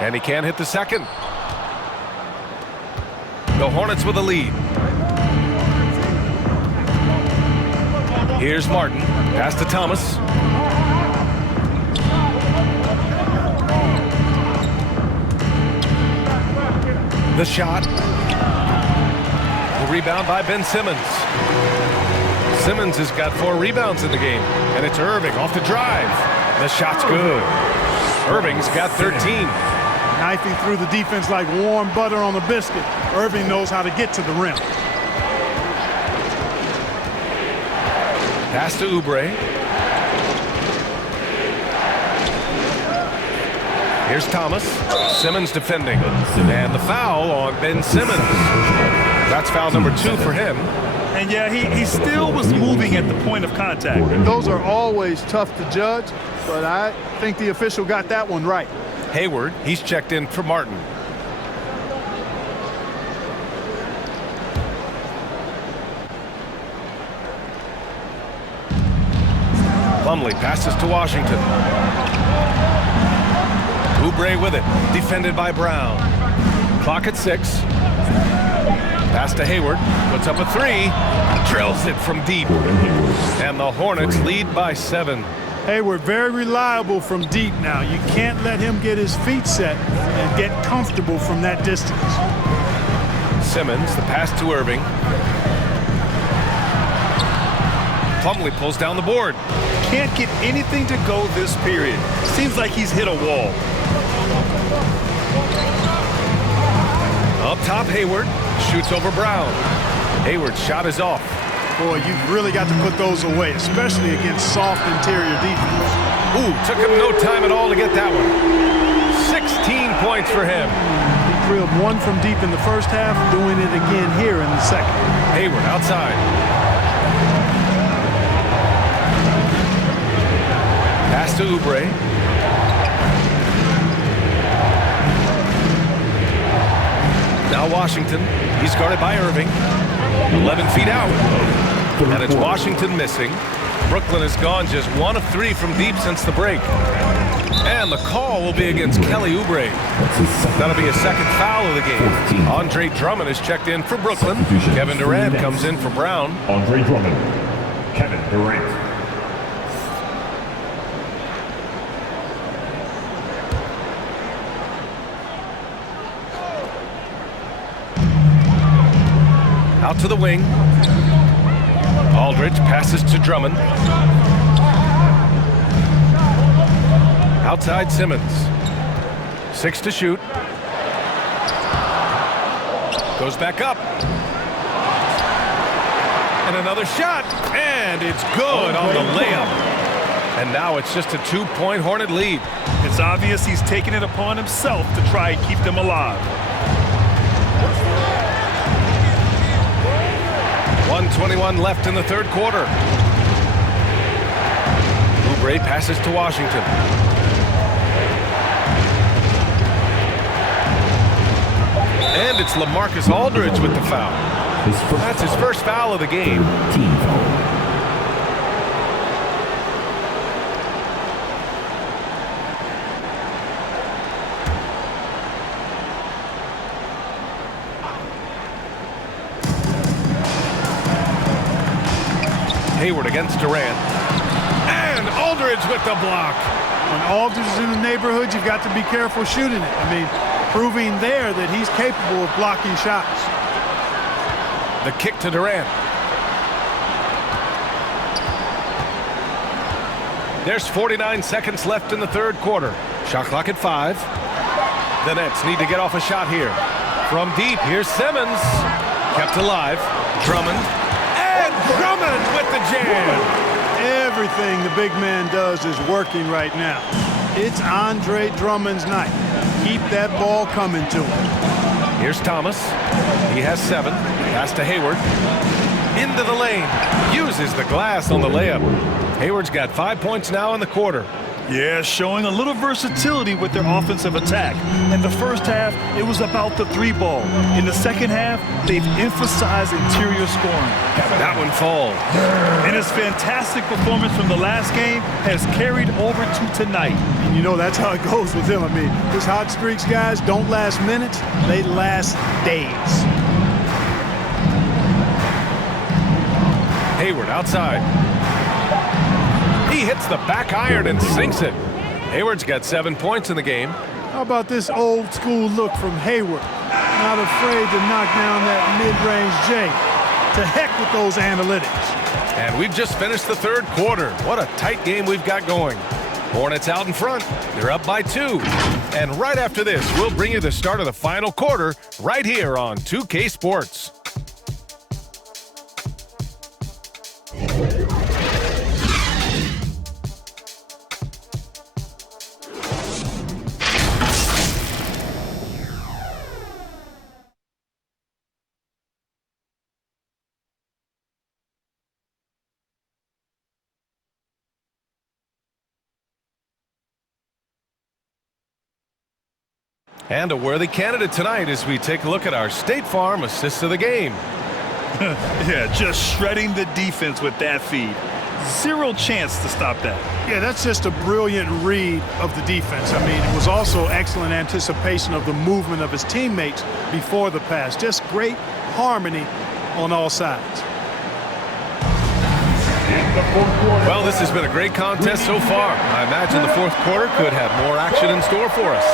And he can't hit the second. The Hornets with a lead. Here's Martin. Pass to Thomas. The shot. The rebound by Ben Simmons. Simmons has got 4 rebounds in the game. And it's Irving off the drive. The shot's good. Irving's got 13. Knifing through the defense like warm butter on a biscuit. Irving knows how to get to the rim. Pass to Oubre. Here's Thomas. Simmons defending. And the foul on Ben Simmons. That's foul number 2 for him. And yeah, he still was moving at the point of contact. Those are always tough to judge, but I think the official got that one right. Hayward, he's checked in for Martin. Plumlee passes to Washington. Oubre with it, defended by Brown. Clock at 6. Pass to Hayward, puts up a 3, drills it from deep. And the Hornets lead by 7. Hayward, very reliable from deep now. You can't let him get his feet set and get comfortable from that distance. Simmons, the pass to Irving. Plumlee pulls down the board. Can't get anything to go this period. Seems like he's hit a wall. Up top, Hayward shoots over Brown. Hayward's shot is off. Boy, you've really got to put those away, especially against soft interior defense. Ooh, took him no time at all to get that one. 16 points for him. He drilled one from deep in the first half, doing it again here in the second. Hayward outside. Pass to Oubre. Now Washington. He's guarded by Irving. 11 feet out. And it's Washington missing. Brooklyn has gone just 1 of 3 from deep since the break. And the call will be against Kelly Oubre. That'll be a second foul of the game. Andre Drummond is checked in for Brooklyn. Kevin Durant comes in for Brown. Andre Drummond. Kevin Durant. Out to the wing. Aldridge passes to Drummond. Outside Simmons. 6 to shoot. Goes back up. And another shot. And it's good on the layup. And now it's just a 2-point Hornet lead. It's obvious he's taking it upon himself to try and keep them alive. 1:21 left in the third quarter. Oubre passes to Washington. And it's LaMarcus Aldridge with the foul. That's his first foul of the game. Team foul. Hayward against Durant. And Aldridge with the block. When Aldridge is in the neighborhood, you've got to be careful shooting it. I mean, proving there that he's capable of blocking shots. The kick to Durant. There's 49 seconds left in the third quarter. Shot clock at 5. The Nets need to get off a shot here. From deep, here's Simmons. Kept alive. Drummond. Drummond with the jam. Everything the big man does is working right now. It's Andre Drummond's night. Keep that ball coming to him. Here's Thomas. He has 7. Pass to Hayward. Into the lane. Uses the glass on the layup. Hayward's got 5 points now in the quarter. Yeah, showing a little versatility with their offensive attack. In the first half, it was about the 3-ball. In the second half, they've emphasized interior scoring. That one falls. And his fantastic performance from the last game has carried over to tonight. And you know, that's how it goes with him. I mean, his hot streaks, guys, don't last minutes. They last days. Hayward outside. He hits the back iron and sinks it. Hayward's got 7 points in the game. How about this old school look from Hayward? Not afraid to knock down that mid-range J. To heck with those analytics. And we've just finished the third quarter. What a tight game we've got going. Hornets out in front. They're up by 2. And right after this, we'll bring you the start of the final quarter right here on 2K Sports. And a worthy candidate tonight as we take a look at our State Farm assists of the game. Yeah, just shredding the defense with that feed. Zero chance to stop that. Yeah, that's just a brilliant read of the defense. I mean, it was also excellent anticipation of the movement of his teammates before the pass. Just great harmony on all sides. Well, this has been a great contest so far. I imagine the fourth quarter could have more action in store for us.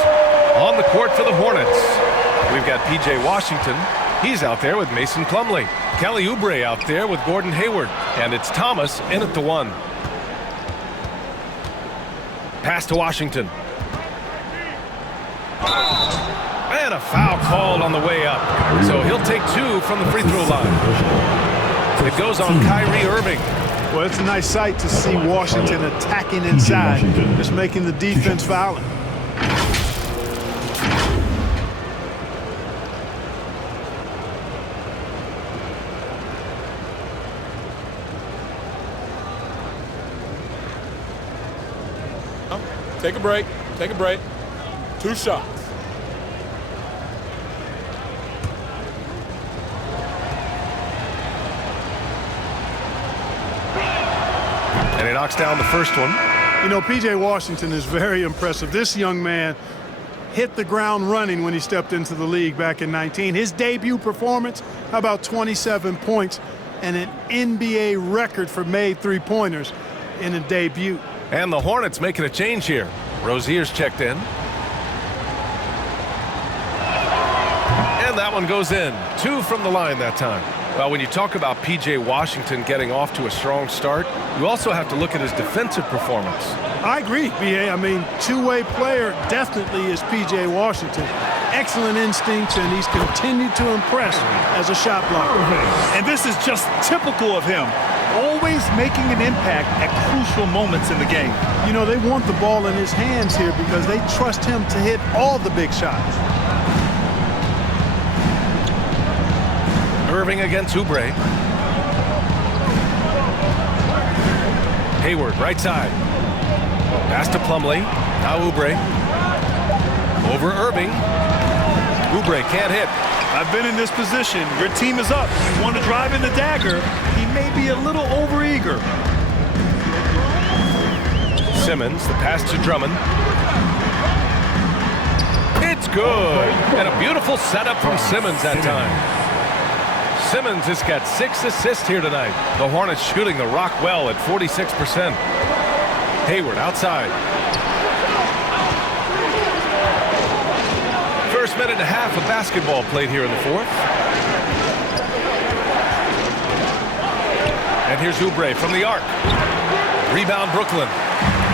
On the court for the Hornets, we've got P.J. Washington. He's out there with Mason Plumlee. Kelly Oubre out there with Gordon Hayward. And it's Thomas in at the 1. Pass to Washington. And a foul called on the way up. So he'll take 2 from the free throw line. It goes on Kyrie Irving. Well, it's a nice sight to see Washington attacking inside, just making the defense violent. Take a break. Take a break. 2 shots. And he knocks down the first one. You know, P.J. Washington is very impressive. This young man hit the ground running when he stepped into the league back in 19. His debut performance, how about 27 points and an NBA record for made three-pointers in a debut. And the Hornets making a change here. Rozier's checked in. And that one goes in. 2 from the line that time. Well, when you talk about P.J. Washington getting off to a strong start, you also have to look at his defensive performance. I agree, B.A. I mean, two-way player definitely is P.J. Washington. Excellent instincts, and he's continued to impress as a shot blocker. And this is just typical of him. Always making an impact at crucial moments in the game. You know, they want the ball in his hands here because they trust him to hit all the big shots. Irving against Oubre. Hayward, right side. Pass to Plumlee. Now Oubre. Over Irving. Oubre can't hit. I've been in this position. Your team is up. You want to drive in the dagger. He may be a little overeager. Simmons, the pass to Drummond. It's good. And a beautiful setup from Simmons that time. Simmons has got 6 assists here tonight. The Hornets shooting the rock well at 46%. Hayward outside. First minute and a half of basketball played here in the fourth. And here's Oubre from the arc. Rebound Brooklyn.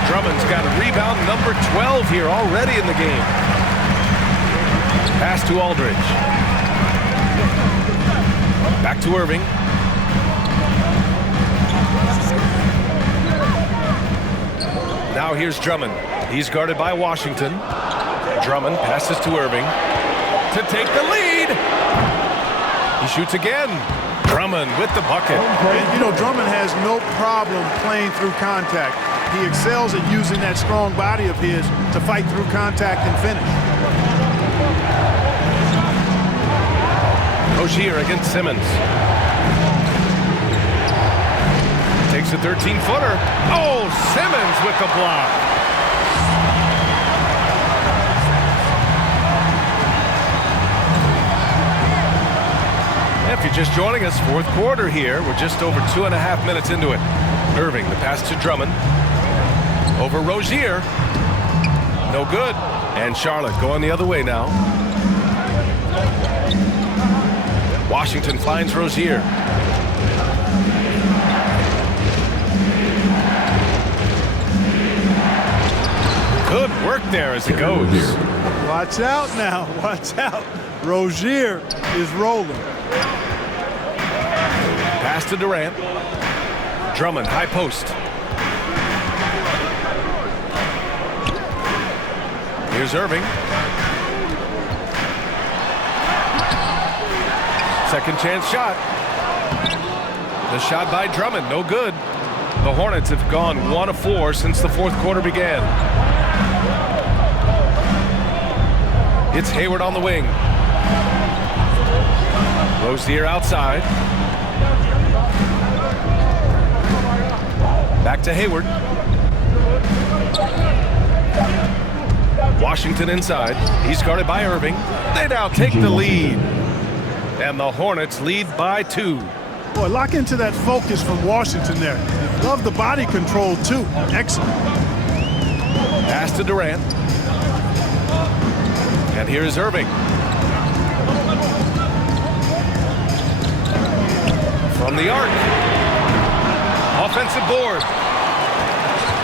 Drummond's got a rebound number 12 here already in the game. Pass to Aldridge. Back to Irving. Now here's Drummond. He's guarded by Washington. Drummond passes to Irving to take the lead. He shoots again. Drummond with the bucket. And, you know, Drummond has no problem playing through contact. He excels at using that strong body of his to fight through contact and finish. Rozier against Simmons. Takes a 13-footer. Oh, Simmons with the block. If you're just joining us, fourth quarter here. We're just over 2.5 minutes into it. Irving, the pass to Drummond. Over Rozier. No good. And Charlotte going the other way now. Washington finds Rozier. Good work there as it goes. Watch out now. Watch out. Rozier is rolling. Pass to Durant. Drummond, high post. Here's Irving. Second chance shot. The shot by Drummond, no good. The Hornets have gone 1 of 4 since the fourth quarter began. It's Hayward on the wing. Rozier outside. Back to Hayward. Washington inside. He's guarded by Irving. They now take the lead. And the Hornets lead by 2. Boy, lock into that focus from Washington there. Love the body control, too. Excellent. Pass to Durant. And here's Irving. From the arc. Offensive board.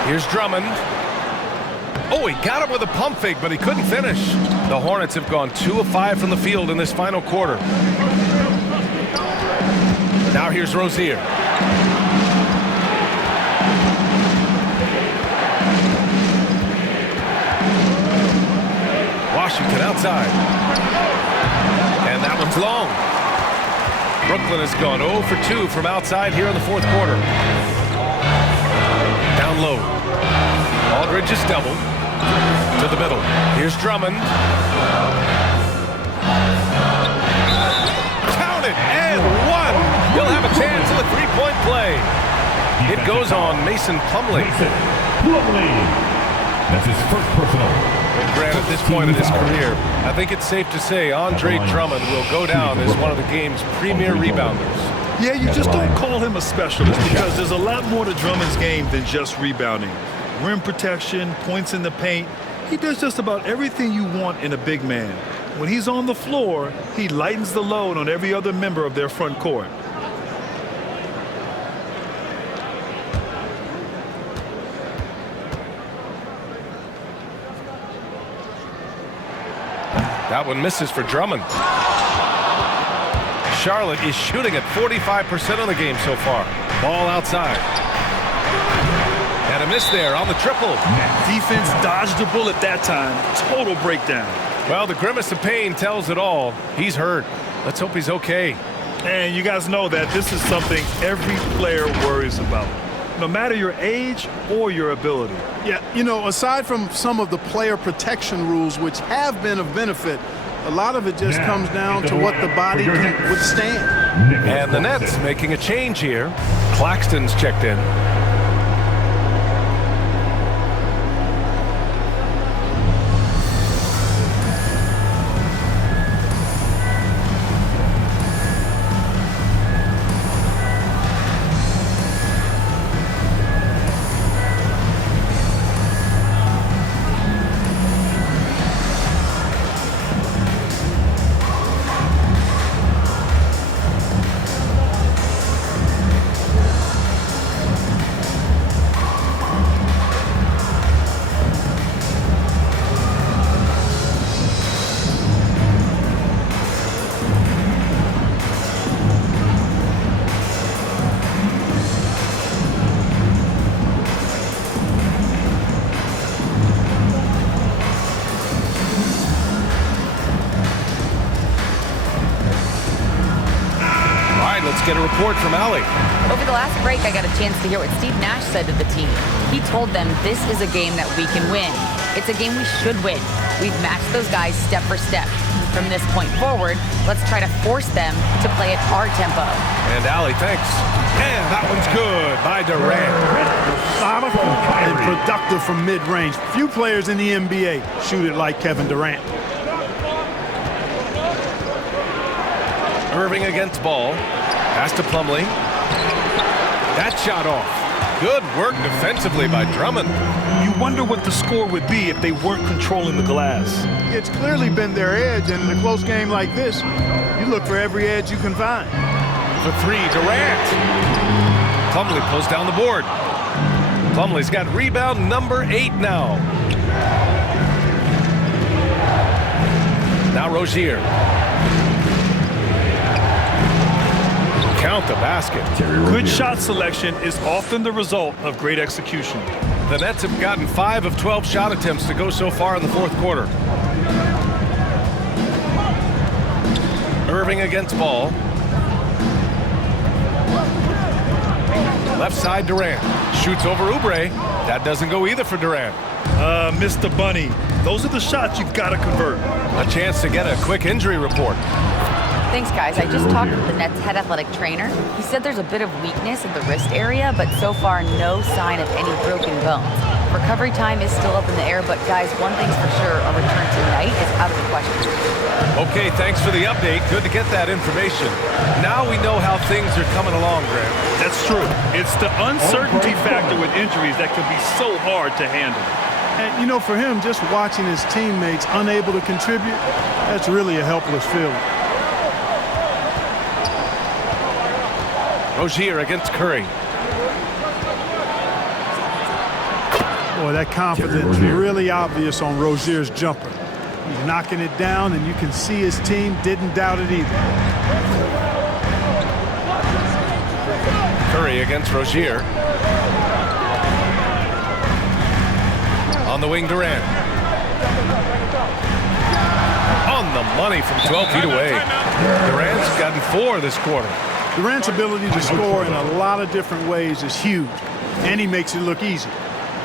Here's Drummond. Oh, he got him with a pump fake, but he couldn't finish. The Hornets have gone 2 of 5 from the field in this final quarter. Now here's Rozier. Washington outside. And that one's long. Brooklyn has gone 0 for 2 from outside here in the fourth quarter. Down low. Aldridge is double. To the middle. Here's Drummond. Count it and 1. He'll have a chance at the three-point play. It goes on Mason Plumlee. That's his first personal. Grant, at this point in his career, I think it's safe to say Andre Drummond will go down as one of the game's premier rebounders. Yeah, you just don't call him a specialist because there's a lot more to Drummond's game than just rebounding. Rim protection, points in the paint. He does just about everything you want in a big man. When he's on the floor, he lightens the load on every other member of their front court. That one misses for Drummond. Charlotte is shooting at 45% of the game so far. Ball outside. And a miss there on the triple. Defense dodged the bullet that time. Total breakdown. Well, the grimace of pain tells it all. He's hurt. Let's hope he's okay. And you guys know that this is something every player worries about, no matter your age or your ability. Yeah, you know, aside from some of the player protection rules, which have been of benefit, a lot of it just comes down to what the body can withstand. And the Nets making a change here. Claxton's checked in. Get a report from Allie. Over the last break, I got a chance to hear what Steve Nash said to the team. He told them this is a game that we can win. It's a game we should win. We've matched those guys step for step. From this point forward, let's try to force them to play at our tempo. And Allie, thanks. And that one's good by Durant. Methodical and productive from mid-range. Few players in the NBA shoot it like Kevin Durant. Irving against ball. Pass to Plumlee. That shot off. Good work defensively by Drummond. You wonder what the score would be if they weren't controlling the glass. It's clearly been their edge, and in a close game like this, you look for every edge you can find. For 3, Durant. Plumlee pulls down the board. Plumlee's got rebound number 8 now. Now Rozier. Count the basket. Good shot selection is often the result of great execution. The Nets have gotten 5 of 12 shot attempts to go so far in the fourth quarter. Irving against ball. Left side Durant. Shoots over Oubre. That doesn't go either for Durant. Mr. Bunny. Those are the shots you've got to convert. A chance to get a quick injury report. Thanks, guys. I just talked with the Nets head athletic trainer. He said there's a bit of weakness in the wrist area, but so far no sign of any broken bones. Recovery time is still up in the air, but guys, one thing's for sure, a return tonight is out of the question. Okay, thanks for the update. Good to get that information. Now we know how things are coming along, Grant. That's true. It's the uncertainty factor with injuries that can be so hard to handle. And, you know, for him, just watching his teammates unable to contribute, that's really a helpless feeling. Rozier against Curry. Boy, that confidence really obvious on Rozier's jumper. He's knocking it down, and you can see his team didn't doubt it either. Curry against Rozier. On the wing, Durant. On the money from 12 feet away. Durant's gotten 4 this quarter. Durant's ability to score in a lot of different ways is huge, and he makes it look easy.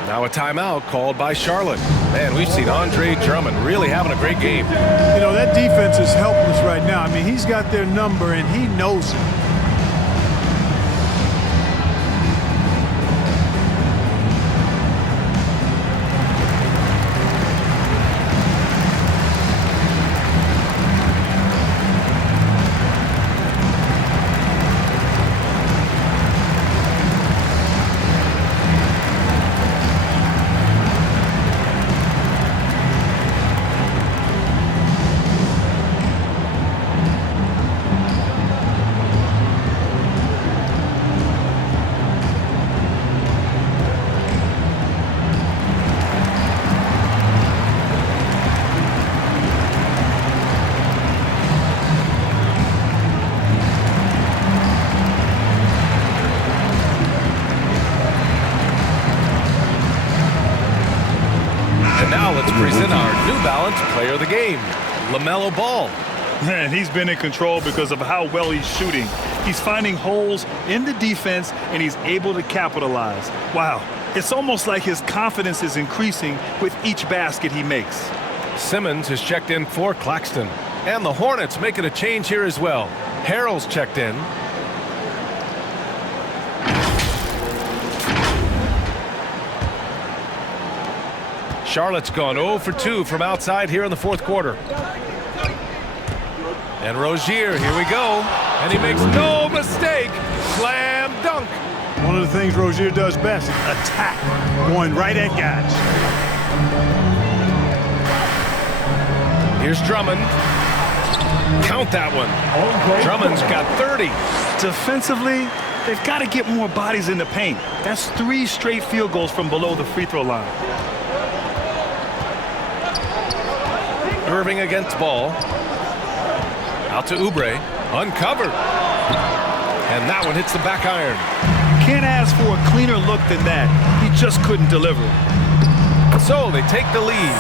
Now a timeout called by Charlotte. Man, we've seen Andre Drummond really having a great game. You know, that defense is helpless right now. I mean, he's got their number, and he knows it. Present our New Balance player of the game, LaMelo Ball. Man, he's been in control because of how well he's shooting. He's finding holes in the defense, and he's able to capitalize. Wow, it's almost like his confidence is increasing with each basket he makes. Simmons has checked in for Claxton. And the Hornets making a change here as well. Harrell's checked in. Charlotte's gone 0 for 2 from outside here in the fourth quarter. And Rozier, here we go. And he makes no mistake. Slam dunk. One of the things Rozier does best, attack, going right at guys. Here's Drummond. Count that one. Drummond's got 30. Defensively, they've got to get more bodies in the paint. That's 3 straight field goals from below the free throw line. Irving against Ball. Out to Oubre. Uncovered. And that one hits the back iron. Can't ask for a cleaner look than that. He just couldn't deliver. So they take the lead.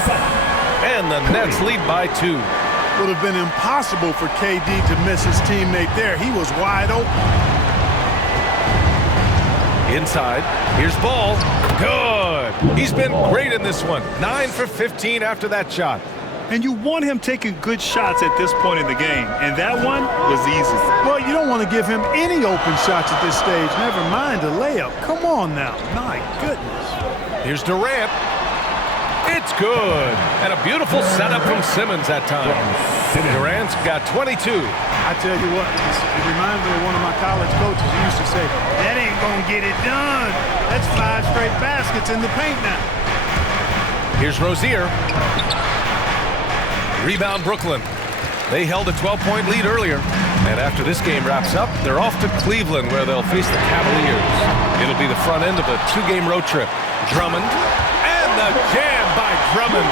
And the Nets lead by 2. Would have been impossible for KD to miss his teammate there. He was wide open. Inside. Here's Ball. Good. He's been great in this one. 9 for 15 after that shot. And you want him taking good shots at this point in the game. And that one was easy. Well, you don't want to give him any open shots at this stage. Never mind a layup. Come on now. My goodness. Here's Durant. It's good. And a beautiful setup from Simmons that time. Durant's got 22. I tell you what, it reminds me of one of my college coaches. He used to say, that ain't going to get it done. That's 5 straight baskets in the paint now. Here's Rozier. Rebound Brooklyn. They held a 12-point lead earlier. And after this game wraps up, they're off to Cleveland where they'll face the Cavaliers. It'll be the front end of a 2-game road trip. Drummond. And the jam by Drummond.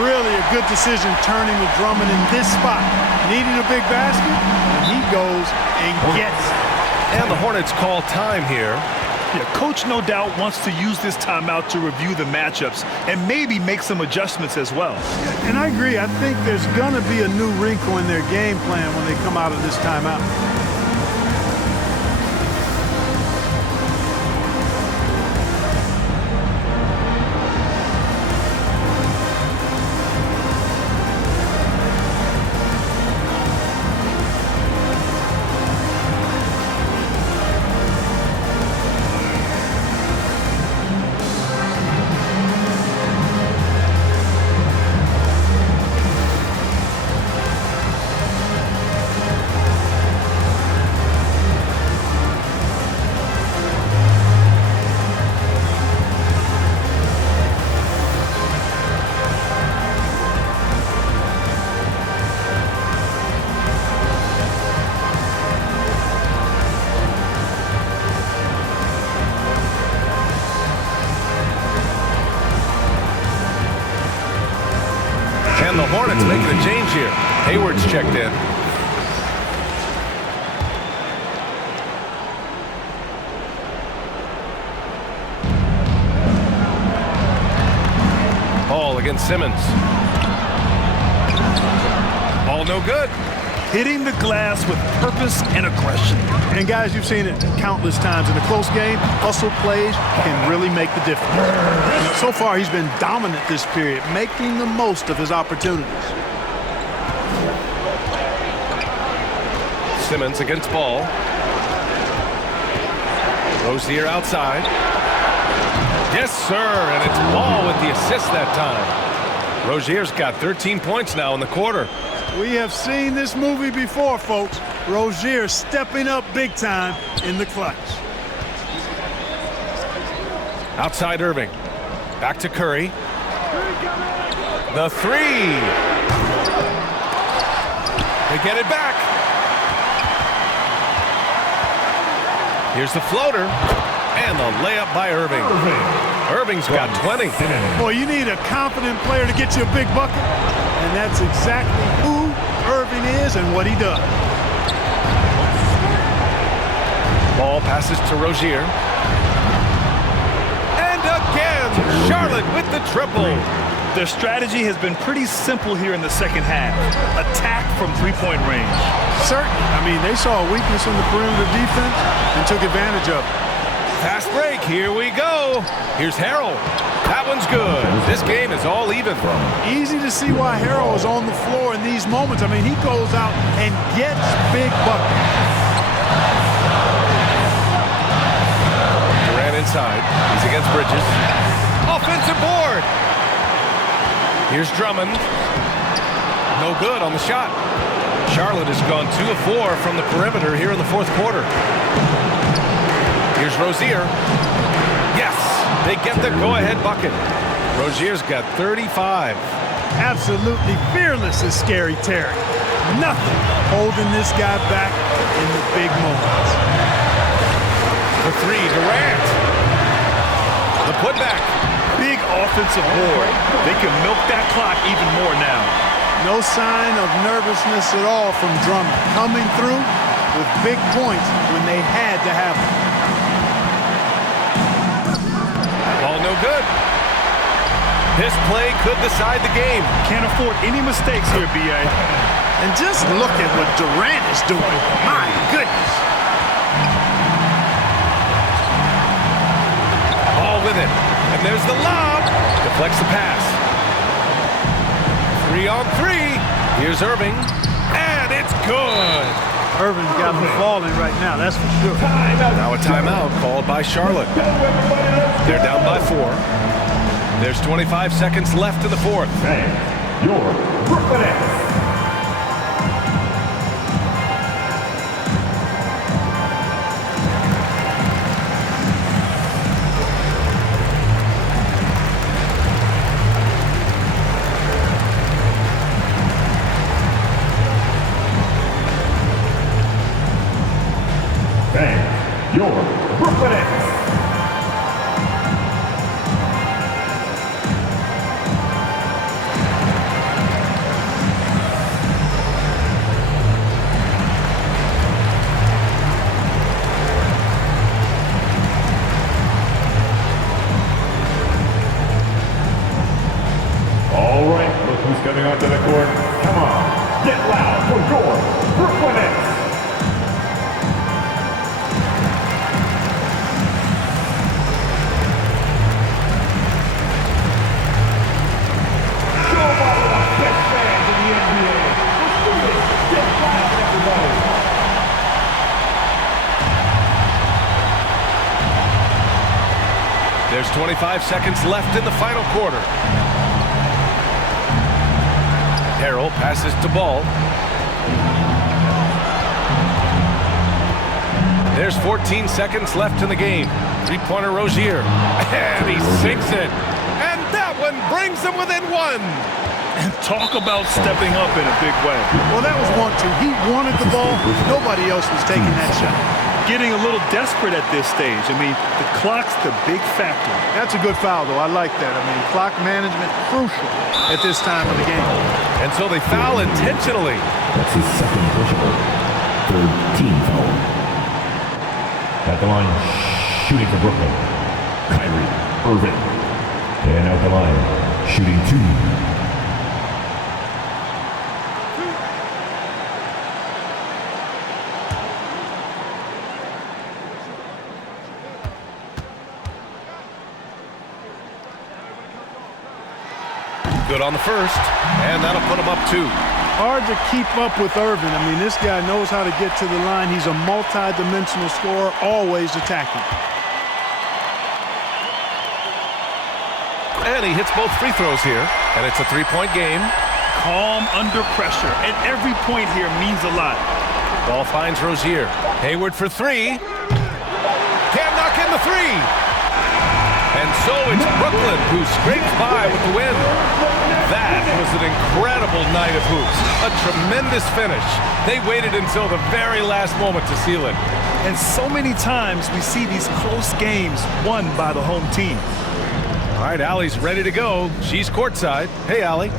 Really a good decision turning to Drummond in this spot. Needing a big basket, and he goes and gets it. And the Hornets call time here. Yeah, coach no doubt wants to use this timeout to review the matchups and maybe make some adjustments as well. And I agree. I think there's going to be a new wrinkle in their game plan when they come out of this timeout. And the Hornets making a change here. Hayward's checked in. Ball against Simmons. Ball no good. Hitting the glass with purpose and aggression. And guys, you've seen it countless times in a close game. Hustle plays can really make the difference. Now, so far, he's been dominant this period, making the most of his opportunities. Simmons against Ball. Rozier outside. Yes, sir, and it's Ball with the assist that time. Rozier's got 13 points now in the quarter. We have seen this movie before, folks. Rozier stepping up big time in the clutch. Outside Irving. Back to Curry. The three. They get it back. Here's the floater. And the layup by Irving. Irving's got 20. Boy, you need a confident player to get you a big bucket. And that's exactly who Irving is and what he does. Ball passes to Rozier. And again, Charlotte with the triple. Their strategy has been pretty simple here in the second half. Attack from three-point range. Certainly. I mean, they saw a weakness in the perimeter defense and took advantage of it. Fast break, here we go. Here's Harrell. That one's good. This game is all even. Easy to see why Harrell is on the floor in these moments. I mean, he goes out and gets big buckets. Durant inside. He's against Bridges. Offensive board. Here's Drummond. No good on the shot. Charlotte has gone 2 of 4 from the perimeter here in the fourth quarter. Here's Rozier. Yes, they get the go-ahead bucket. Rozier's got 35. Absolutely fearless is Scary Terry. Nothing holding this guy back in the big moments. The three, Durant. The putback. Big offensive board. They can milk that clock even more now. No sign of nervousness at all from Drummond. Coming through with big points when they had to have them. Ball no good. This play could decide the game. Can't afford any mistakes here, B.A. And just look at what Durant is doing. My goodness. Ball with it. And there's the lob. Deflects the pass. 3 on 3. Here's Irving. And it's good. Irving's got him falling right now, that's for sure. Now a timeout called by Charlotte. They're down by 4. There's 25 seconds left in the fourth. And your Brooklyn Nets. And your Brooklyn Nets. All right, look who's coming onto the court. Come on, get loud for your Brooklyn Nets. There's 25 seconds left in the final quarter. Harrell passes to Ball. There's 14 seconds left in the game. Three-pointer Rozier. And he sinks it. And that one brings them within 1. And talk about stepping up in a big way. Well, that was 1-2. He wanted the ball. Nobody else was taking that shot. getting a little desperate at this stage. I mean, the clock's the big factor. That's a good foul, though. I like that. I mean, clock management crucial at this time of the game. And so they foul intentionally. That's his second personal. Third team foul. At the line, shooting for Brooklyn, Kyrie Irving. And out the line, shooting 2. Good on the first, and that'll put him up 2. Hard to keep up with Irving. I mean, this guy knows how to get to the line. He's a multi-dimensional scorer, always attacking. And he hits both free throws here, and it's a 3-point game. Calm under pressure, and every point here means a lot. Ball finds Rozier. Hayward for 3. Can't knock in the 3. And so it's Brooklyn who scrapes by with the win. That was an incredible night of hoops. A tremendous finish. They waited until the very last moment to seal it. And so many times we see these close games won by the home team. All right, Allie's ready to go. She's courtside. Hey, Allie.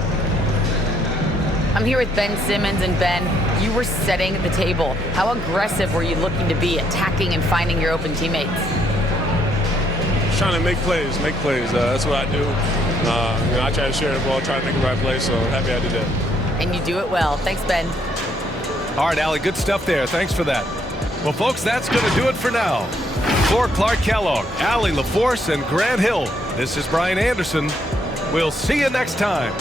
I'm here with Ben Simmons, and Ben, you were setting the table. How aggressive were you looking to be, attacking and finding your open teammates? Trying to make plays. That's what I do. I try to share the ball, try to make the right play, so happy I did that. And you do it well. Thanks, Ben. All right, Allie, good stuff there. Thanks for that. Well, folks, that's going to do it for now. For Clark Kellogg, Allie LaForce, and Grant Hill, this is Brian Anderson. We'll see you next time.